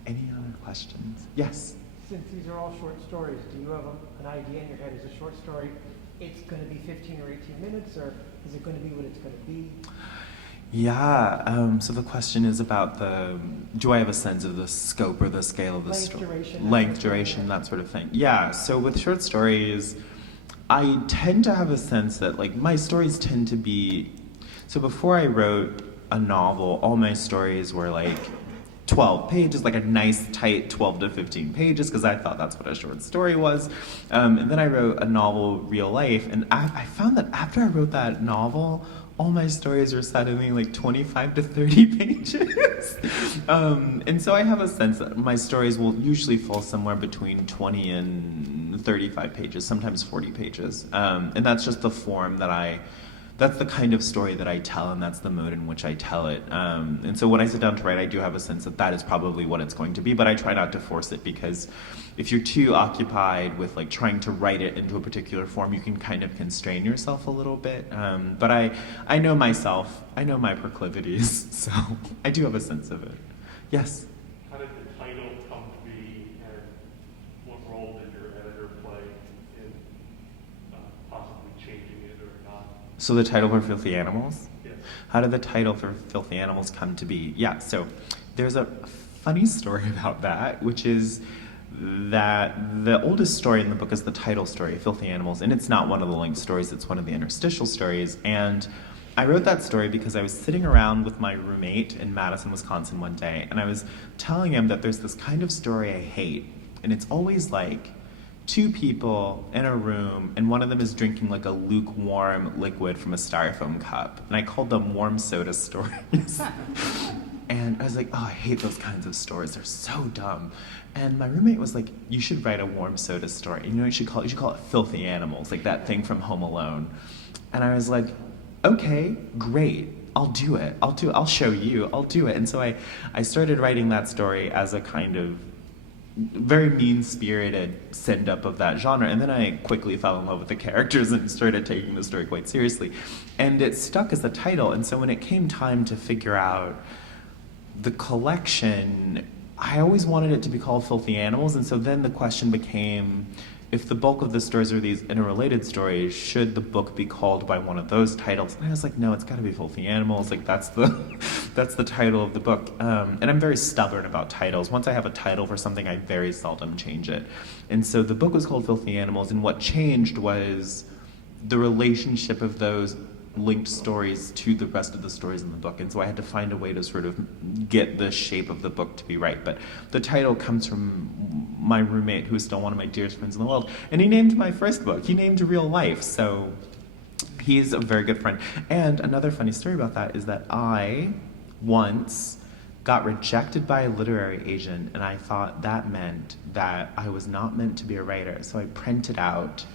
Any other questions? Yes? Since these are all short stories, do you have an idea in your head? Is a short story, it's going to be 15 or 18 minutes, or is it going to be what it's going to be? Yeah, so the question is about do I have a sense of the scope or the scale of the story? Length, duration, that sort of thing. Yeah, so with short stories, I tend to have a sense that like my stories tend to be, so before I wrote a novel, all my stories were like 12 pages, like a nice tight 12 to 15 pages, because I thought that's what a short story was. And then I wrote a novel, Real Life, and I found that after I wrote that novel, all my stories were suddenly like 25 to 30 pages. And so I have a sense that my stories will usually fall somewhere between 20 and 35 pages, sometimes 40 pages. And that's just the form that's the kind of story that I tell, and that's the mode in which I tell it. And so when I sit down to write, I do have a sense that that is probably what it's going to be, but I try not to force it, because if you're too occupied with like trying to write it into a particular form, you can kind of constrain yourself a little bit. But I know myself, I know my proclivities, so I do have a sense of it. Yes? How did the title come to be, and what role did your editor play in possibly changing it or not? So the title for Filthy Animals? Yes. How did the title for Filthy Animals come to be? Yeah, so there's a funny story about that, which is that the oldest story in the book is the title story, Filthy Animals, and it's not one of the linked stories, it's one of the interstitial stories. And I wrote that story because I was sitting around with my roommate in Madison, Wisconsin one day, and I was telling him that there's this kind of story I hate, and it's always like two people in a room, and one of them is drinking like a lukewarm liquid from a styrofoam cup. And I called them warm soda stories. And I was like, oh, I hate those kinds of stories. They're so dumb. And my roommate was like, you should write a warm soda story. You know what you should call it Filthy Animals, like that thing from Home Alone. And I was like, okay, great. I'll do it. I'll show you. I'll do it. And so I started writing that story as a kind of very mean-spirited send-up of that genre. And then I quickly fell in love with the characters and started taking the story quite seriously. And it stuck as a title. And so when it came time to figure out the collection, I always wanted it to be called Filthy Animals. And so then the question became, if the bulk of the stories are these interrelated stories, should the book be called by one of those titles? And I was like, no, it's got to be Filthy Animals. Like that's the title of the book. And I'm very stubborn about titles. Once I have a title for something, I very seldom change it. And so the book was called Filthy Animals, and what changed was the relationship of those linked stories to the rest of the stories in the book. And so I had to find a way to sort of get the shape of the book to be right. But the title comes from my roommate, who's still one of my dearest friends in the world. And he named my first book. He named Real Life. So he's a very good friend. And another funny story about that is that I once got rejected by a literary agent, and I thought that meant that I was not meant to be a writer. So I printed out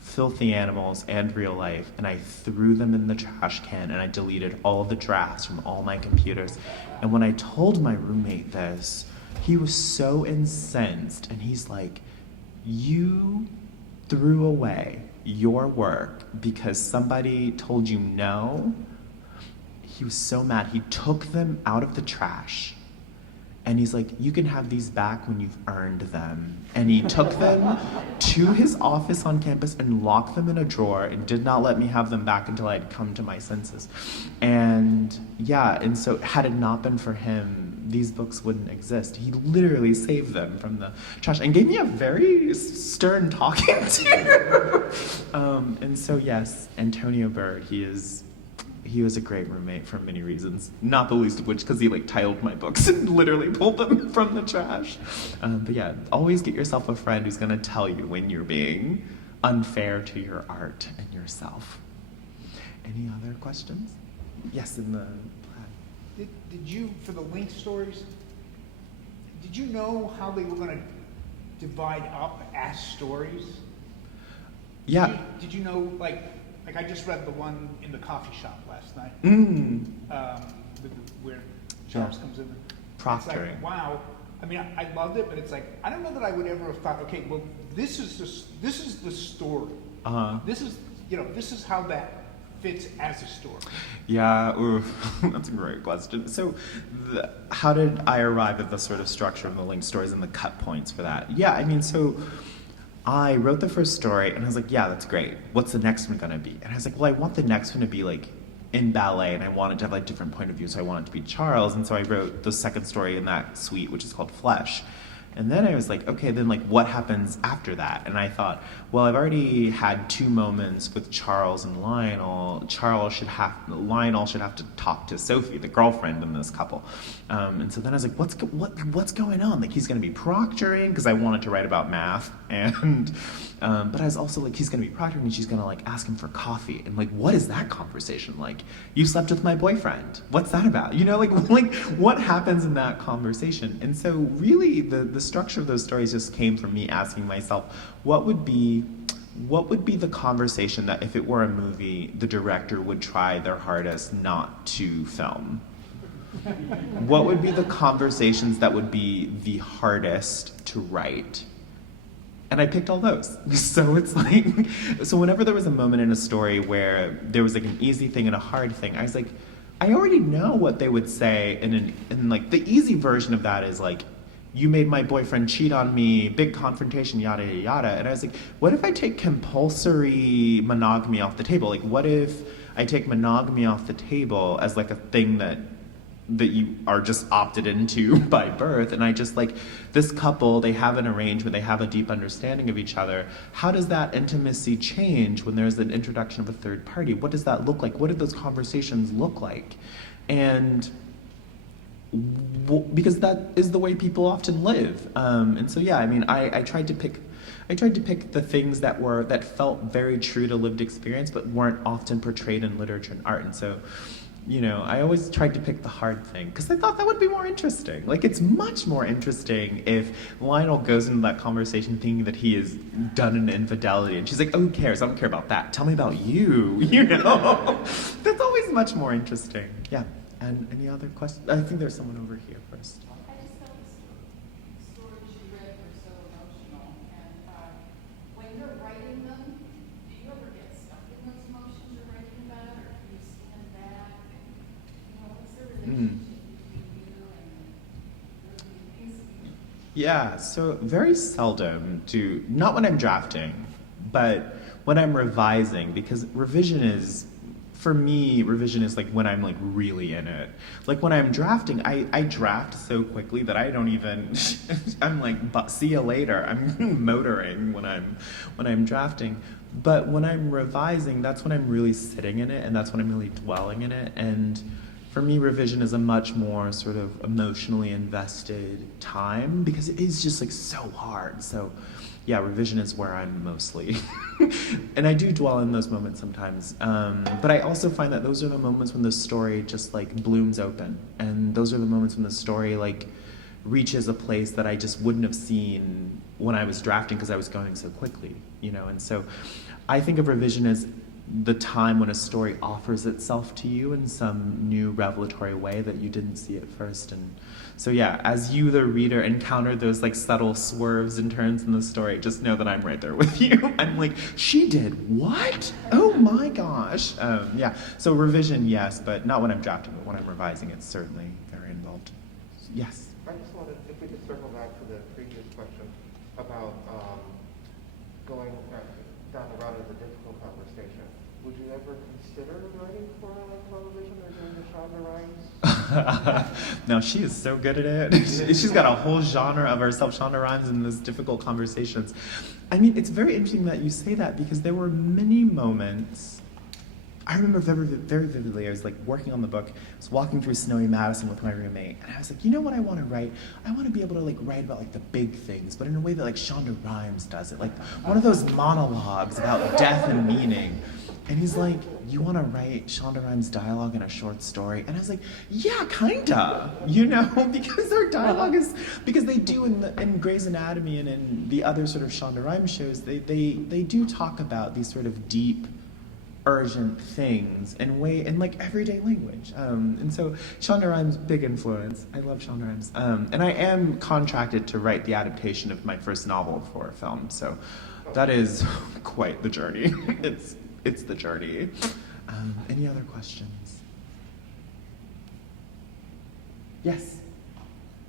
Filthy Animals and Real Life, and I threw them in the trash can, and I deleted all the drafts from all my computers. And when I told my roommate this, he was so incensed, and he's like, you threw away your work because somebody told you no? He was so mad. He took them out of the trash. And he's like, you can have these back when you've earned them. And he took them to his office on campus and locked them in a drawer and did not let me have them back until I'd come to my senses. And yeah, and so had it not been for him, these books wouldn't exist. He literally saved them from the trash and gave me a very stern talking to. And so yes, Antonio Bird, he was a great roommate for many reasons, not the least of which because he titled my books and literally pulled them from the trash. But yeah, always get yourself a friend who's going to tell you when you're being unfair to your art and yourself. Any other questions? Yes, in the plaid. Did you, for the linked stories, did you know how they were going to divide up as stories? Yeah. Did you know, like I just read the one in the coffee shop last night, where Charles comes in. Proctoring. It's like, wow. I mean, I loved it, but it's like, I don't know that I would ever have thought, okay, well, this is the story. Uh-huh. This is how that fits as a story. Yeah, that's a great question. So how did I arrive at the sort of structure of the linked stories and the cut points for that? Yeah, I mean, so I wrote the first story, and I was like, yeah, that's great. What's the next one going to be? And I was like, well, I want the next one to be, in ballet, and I want it to have, different point of view, so I want it to be Charles. And so I wrote the second story in that suite, which is called Flesh. And then I was like, okay, then, what happens after that? And I thought, well, I've already had 2 moments with Charles and Lionel. Lionel should have to talk to Sophie, the girlfriend in this couple. And so then I was like, what's going on? He's going to be proctoring, because I wanted to write about math. And but I was also he's going to be proctoring, and she's going to, ask him for coffee. And, what is that conversation like? You slept with my boyfriend. What's that about? You know, what happens in that conversation? And so really the structure of those stories just came from me asking myself, what would be the conversation that if it were a movie, the director would try their hardest not to film? What would be the conversations that would be the hardest to write? And I picked all those. So it's so whenever there was a moment in a story where there was an easy thing and a hard thing, I was like, I already know what they would say. And the easy version of that is you made my boyfriend cheat on me, big confrontation, yada, yada, yada. And I was like, what if I take compulsory monogamy off the table? What if I take monogamy off the table as a thing that you are just opted into by birth, and I just this couple, they have an arrangement, they have a deep understanding of each other. How does that intimacy change when there's an introduction of a third party? What does that look like? What do those conversations look like? And because that is the way people often live. And so yeah, I mean, I tried to pick the things that felt very true to lived experience, but weren't often portrayed in literature and art. And so You know, I always tried to pick the hard thing because I thought that would be more interesting. Like, it's much more interesting if Lionel goes into that conversation thinking that he has done an infidelity, and she's like, "Oh, who cares? I don't care about that. Tell me about you." You know, that's always much more interesting. Yeah. And any other questions? I think there's someone over here first. I just thought the stories you read were so emotional, and when you're writing them, do you ever get stuck in those emotions you're writing about, or do you stand back? And, you know, what's the relationship between you and the piece of you? Yeah, so very seldom do, not when I'm drafting, but when I'm revising, because revision is, for me, revision is like when I'm like really in it. Like when I'm drafting, I draft so quickly that I don't even, I'm like, but see you later. I'm motoring when I'm drafting. But when I'm revising, that's when I'm really sitting in it, and that's when I'm really dwelling in it. And for me, revision is a much more sort of emotionally invested time because it is just like so hard. So yeah, revision is where I'm mostly. And I do dwell in those moments sometimes. But I also find that those are the moments when the story just like blooms open. And those are the moments when the story like reaches a place that I just wouldn't have seen when I was drafting because I was going so quickly, you know? And so I think of revision as the time when a story offers itself to you in some new revelatory way that you didn't see at first. And so yeah, as you, the reader, encounter those like subtle swerves and turns in the story, just know that I'm right there with you. I'm like, she did what? Oh my gosh. Yeah, so revision, yes, but not when I'm drafting, but when I'm revising, it's certainly very involved. Yes? I just wanted, if we could circle back to the previous question about going down the route of the difficult conversation. Would you ever consider writing for like television or doing the Shonda Rhimes? No, she is so good at it. She's got a whole genre of herself, Shonda Rhimes, in those difficult conversations. I mean, it's very interesting that you say that because there were many moments. I remember very, very vividly, I was like working on the book, I was walking through snowy Madison with my roommate, and I was like, you know what I want to write? I want to be able to like write about like the big things, but in a way that like Shonda Rhimes does it, like one of those monologues about death and meaning. And he's like, you want to write Shonda Rhimes' dialogue in a short story? And I was like, yeah, kinda, you know, because their dialogue is, because they do in Grey's Anatomy and in the other sort of Shonda Rhimes shows, they do talk about these sort of deep, urgent things in like everyday language. And so Shonda Rhimes, big influence. I love Shonda Rhimes. And I am contracted to write the adaptation of my first novel for a film. So that is quite the journey. It's the journey. Any other questions? Yes?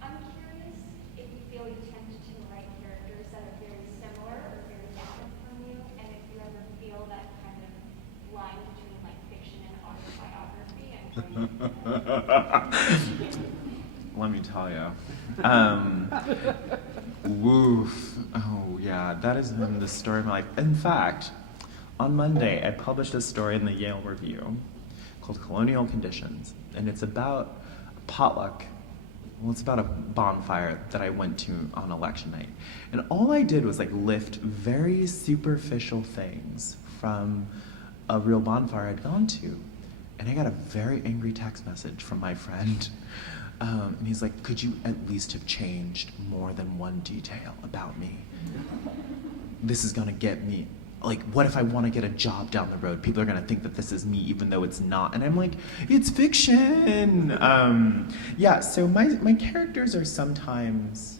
I'm curious if you feel you tend to write characters that are very similar or very different from you, and if you ever feel that kind of line between like fiction and autobiography. Let me tell you. Woof. Oh, yeah, that has been the story of my life. In fact, on Monday, I published a story in the Yale Review called Colonial Conditions, and it's about a potluck. Well, it's about a bonfire that I went to on election night. And all I did was like lift very superficial things from a real bonfire I'd gone to. And I got a very angry text message from my friend. And he's like, could you at least have changed more than one detail about me? This is gonna get me. Like, what if I want to get a job down the road? People are going to think that this is me, even though it's not. And I'm like, it's fiction. Yeah, so my characters are sometimes,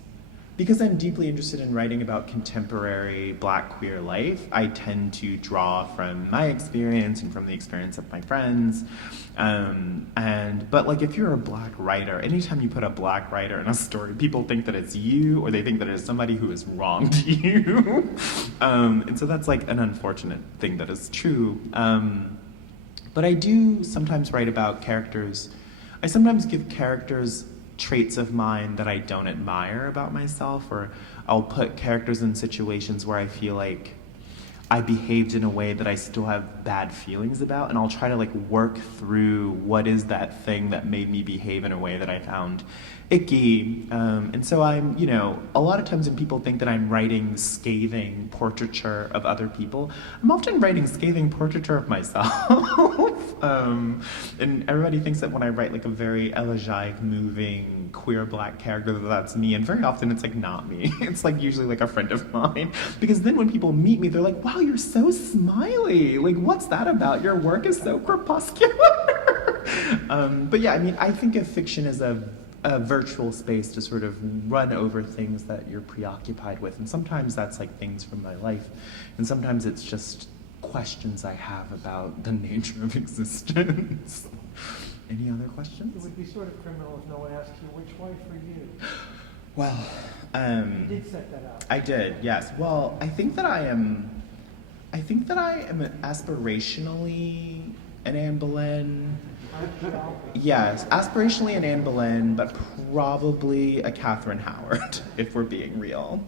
because I'm deeply interested in writing about contemporary Black queer life, I tend to draw from my experience and from the experience of my friends. But like, if you're a Black writer, anytime you put a Black writer in a story, people think that it's you, or they think that it's somebody who has wronged you. And so that's like an unfortunate thing that is true. But I do sometimes write about characters. I sometimes give characters traits of mine that I don't admire about myself, or I'll put characters in situations where I feel like I behaved in a way that I still have bad feelings about, and I'll try to like work through what is that thing that made me behave in a way that I found icky. And so I'm, a lot of times when people think that I'm writing scathing portraiture of other people, I'm often writing scathing portraiture of myself. And everybody thinks that when I write like a very elegiac, moving, queer black character, that that's me. And very often it's like not me. It's like usually like a friend of mine. Because then when people meet me, they're like, wow, you're so smiley. Like, what's that about? Your work is so crepuscular. But yeah, I mean, I think of fiction as a virtual space to sort of run over things that you're preoccupied with. And sometimes that's like things from my life. And sometimes it's just questions I have about the nature of existence. Any other It questions? would be sort of criminal if no one asked you, which wife are you? Well, You did set that up. I did, yes. Well, I think that I am aspirationally an Anne Boleyn. Yes, aspirationally an Anne Boleyn, but probably a Catherine Howard, if we're being real.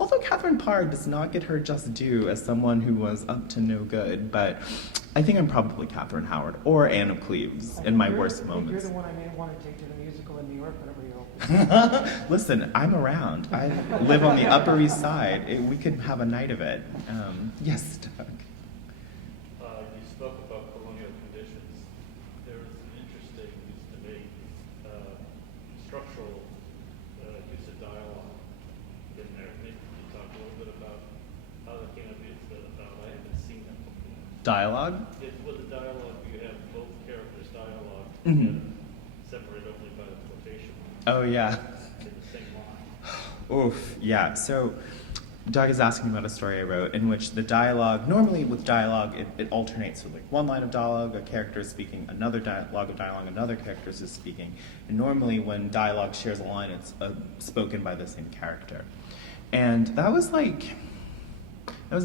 Although Catherine Parr does not get her just due as someone who was up to no good, but I think I'm probably Catherine Howard or Anne of Cleves in my worst moments. You're the one I may want to take to the musical in New York whenever you open. Listen, I'm around. I live on the Upper East Side. We could have a night of it. Yes, Doug. You spoke about colonial conditions. There was an interesting, used to me, structural use of dialogue in there. Maybe you could talk a little bit about how that came to be. I haven't seen that before. Dialogue? With the dialogue, you have both characters' dialogue Mhm. separated only by the quotation Oh, yeah. in the same line. Oof, yeah. So Doug is asking about a story I wrote in which the dialogue, normally with dialogue, it alternates with like one line of dialogue, a character is speaking, another dialogue of dialogue, another character is speaking. And normally when dialogue shares a line, it's spoken by the same character. And that was a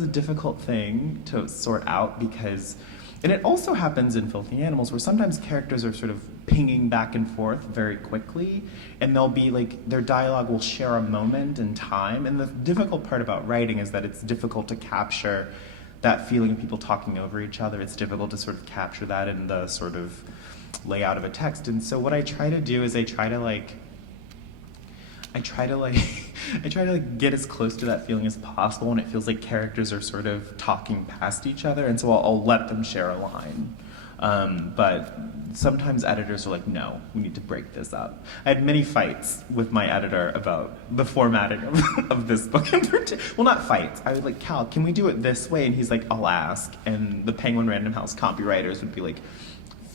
difficult thing to sort out because, and it also happens in Filthy Animals where sometimes characters are sort of pinging back and forth very quickly, and they'll be like, their dialogue will share a moment in time. And the difficult part about writing is that it's difficult to capture that feeling of people talking over each other. It's difficult to sort of capture that in the sort of layout of a text. And so what I try to do is I try to get as close to that feeling as possible when it feels like characters are sort of talking past each other, and so I'll let them share a line. But sometimes editors are like, no, we need to break this up. I had many fights with my editor about the formatting of this book in particular. Well, not fights. I would like, Cal, can we do it this way? And he's like, I'll ask. And the Penguin Random House copywriters would be like,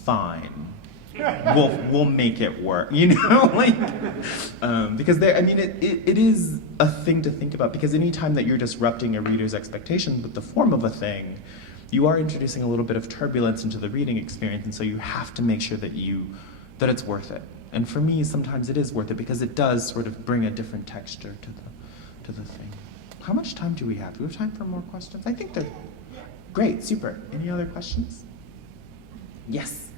fine. We'll make it work, because it is a thing to think about, because anytime that you're disrupting a reader's expectations with the form of a thing, you are introducing a little bit of turbulence into the reading experience, and so you have to make sure that it's worth it. And for me, sometimes it is worth it because it does sort of bring a different texture to the thing. How much time do we have? Do we have time for more questions? I think they're great, super. Any other questions? Yes.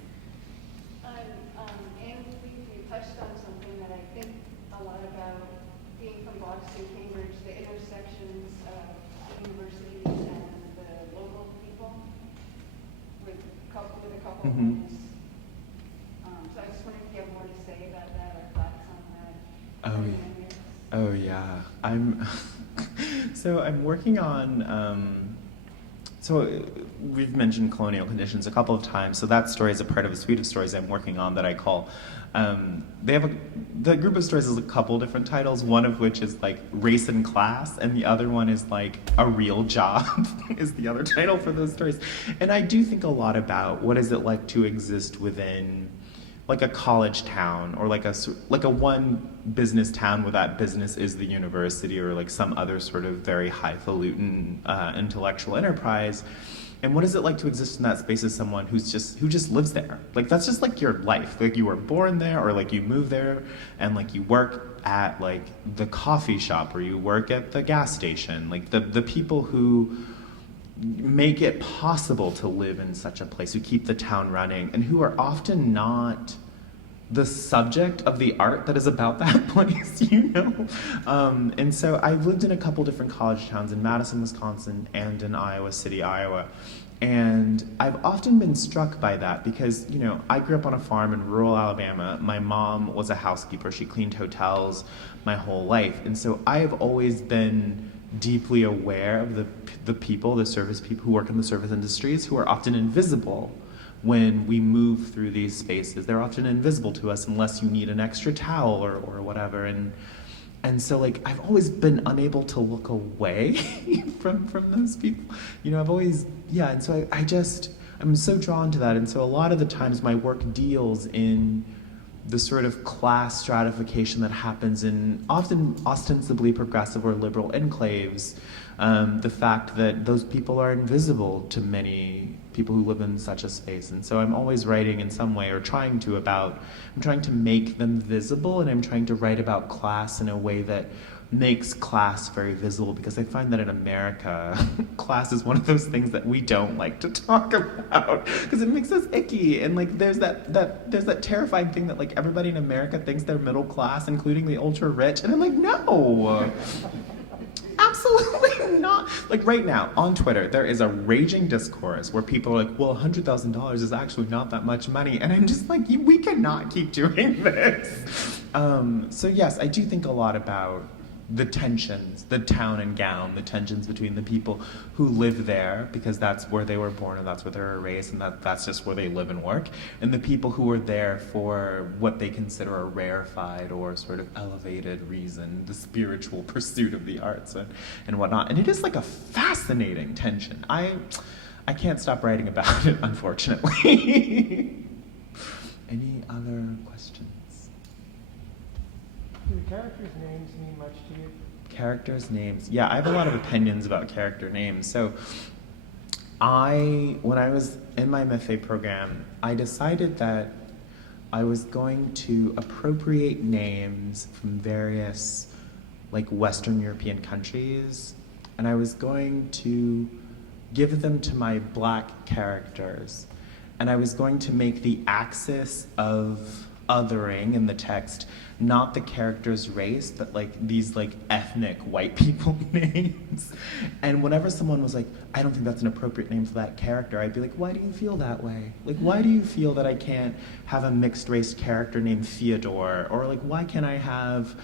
And you touched on something that I think a lot about being from Boston, Cambridge, the intersections of universities and the local people with a couple of Mhm. homes. So I just wondered if you have more to say about that or thoughts on that. Oh, oh yeah. I'm working on. So we've mentioned colonial conditions a couple of times. So that story is a part of a suite of stories I'm working on that I call. The group of stories has a couple different titles. One of which is like Race and Class, and the other one is like A Real Job is the other title for those stories. And I do think a lot about what is it like to exist within like a college town, or like a one business town where that business is the university, or like some other sort of very highfalutin intellectual enterprise. And what is it like to exist in that space as someone who just lives there? Like that's just like your life. Like you were born there, or like you move there, and like you work at like the coffee shop, or you work at the gas station. Like the people who make it possible to live in such a place, who keep the town running, and who are often not the subject of the art that is about that place, you know? And so I've lived in a couple different college towns, in Madison, Wisconsin, and in Iowa City, Iowa. And I've often been struck by that because, you know, I grew up on a farm in rural Alabama. My mom was a housekeeper. She cleaned hotels my whole life. And so I have always been deeply aware of the people, the service people who work in the service industries, who are often invisible when we move through these spaces. They're often invisible to us unless you need an extra towel or whatever. And so, like, I've always been unable to look away from those people. You know, I've always, yeah, and so I'm so drawn to that. And so a lot of the times my work deals in the sort of class stratification that happens in often ostensibly progressive or liberal enclaves, the fact that those people are invisible to many people who live in such a space. And so I'm always writing in some way, or I'm trying to make them visible, and I'm trying to write about class in a way that makes class very visible, because I find that in America, class is one of those things that we don't like to talk about because it makes us icky. And like there's that terrifying thing that like everybody in America thinks they're middle class, including the ultra rich, and I'm like, no. Absolutely not. Like right now on Twitter, there is a raging discourse where people are like, well, $100,000 is actually not that much money. And I'm just like, we cannot keep doing this. So yes, I do think a lot about the tensions, the town and gown, the tensions between the people who live there because that's where they were born and that's where they were raised and that's just where they live and work, and the people who are there for what they consider a rarefied or sort of elevated reason, the spiritual pursuit of the arts and whatnot. And it is like a fascinating tension. I can't stop writing about it, unfortunately. Any other questions? Do the characters' names mean much to you? Characters' names. Yeah, I have a lot of opinions about character names. So when I was in my MFA program, I decided that I was going to appropriate names from various like Western European countries, and I was going to give them to my Black characters, and I was going to make the axis of othering in the text not the character's race, but like these like ethnic white people names. And whenever someone was like, I don't think that's an appropriate name for that character, I'd be like, why do you feel that way? Like, why do you feel that I can't have a mixed race character named Theodore? Or like, why can't I have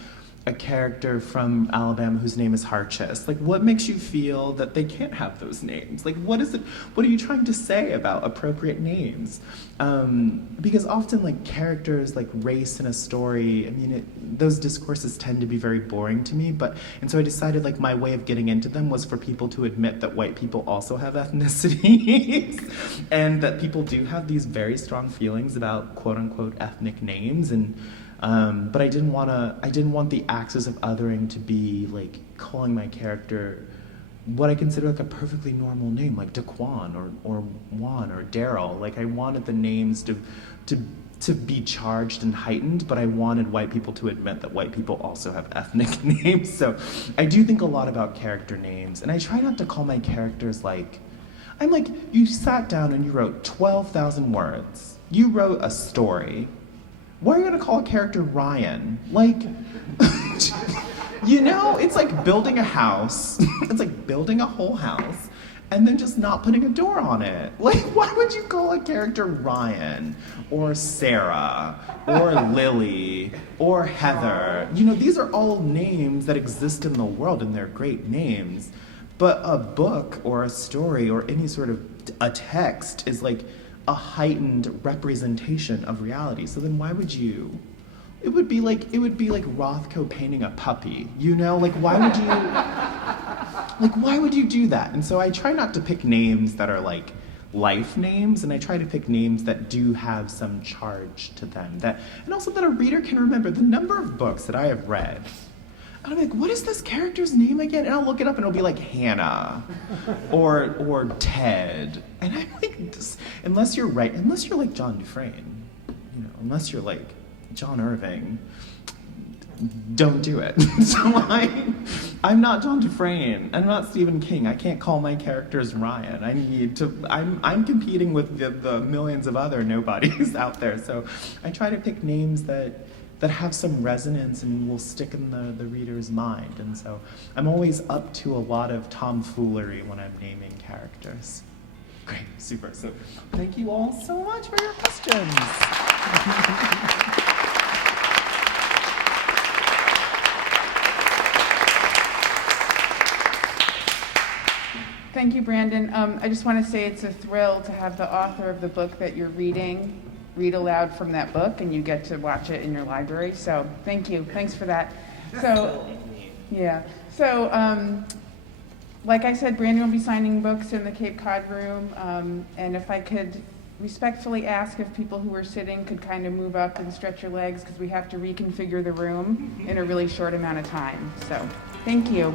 a character from Alabama whose name is Harchis? Like, what makes you feel that they can't have those names? Like, what are you trying to say about appropriate names? Because often, like, characters, like, race in a story, I mean, those discourses tend to be very boring to me, and so I decided, like, my way of getting into them was for people to admit that white people also have ethnicities, and that people do have these very strong feelings about quote-unquote ethnic names, and but I didn't want the axis of othering to be like calling my character what I consider like a perfectly normal name, like Daquan or Juan or Daryl. Like I wanted the names to be charged and heightened, but I wanted white people to admit that white people also have ethnic names. So I do think a lot about character names, and I try not to call my characters like, I'm like, you sat down and you wrote 12,000 words. You wrote a story. Why are you going to call a character Ryan? Like, you know, it's like building a house. It's like building a whole house and then just not putting a door on it. Like, why would you call a character Ryan or Sarah or Lily or Heather? You know, these are all names that exist in the world and they're great names. But a book or a story or any sort of a text is like a heightened representation of reality. So then why would you? It would be like Rothko painting a puppy, you know? Like why would you do that? And so I try not to pick names that are like life names, and I try to pick names that do have some charge to them, and also that a reader can remember. The number of books that I have read, and I'm like, what is this character's name again? And I'll look it up and it'll be like Hannah or Ted. And I'm like, unless you're like John Dufresne, you know, unless you're like John Irving, don't do it. So I'm not John Dufresne. I'm not Stephen King. I can't call my characters Ryan. I'm competing with the millions of other nobodies out there. So I try to pick names that have some resonance and will stick in the reader's mind. And so I'm always up to a lot of tomfoolery when I'm naming characters. Great, super. So thank you all so much for your questions. Thank you, Brandon. I just want to say it's a thrill to have the author of the book that you're reading read aloud from that book, and you get to watch it in your library. So thank you. Thanks for that. So, yeah. So, like I said, Brandon will be signing books in the Cape Cod room. And if I could respectfully ask if people who are sitting could kind of move up and stretch your legs, because we have to reconfigure the room in a really short amount of time. So thank you.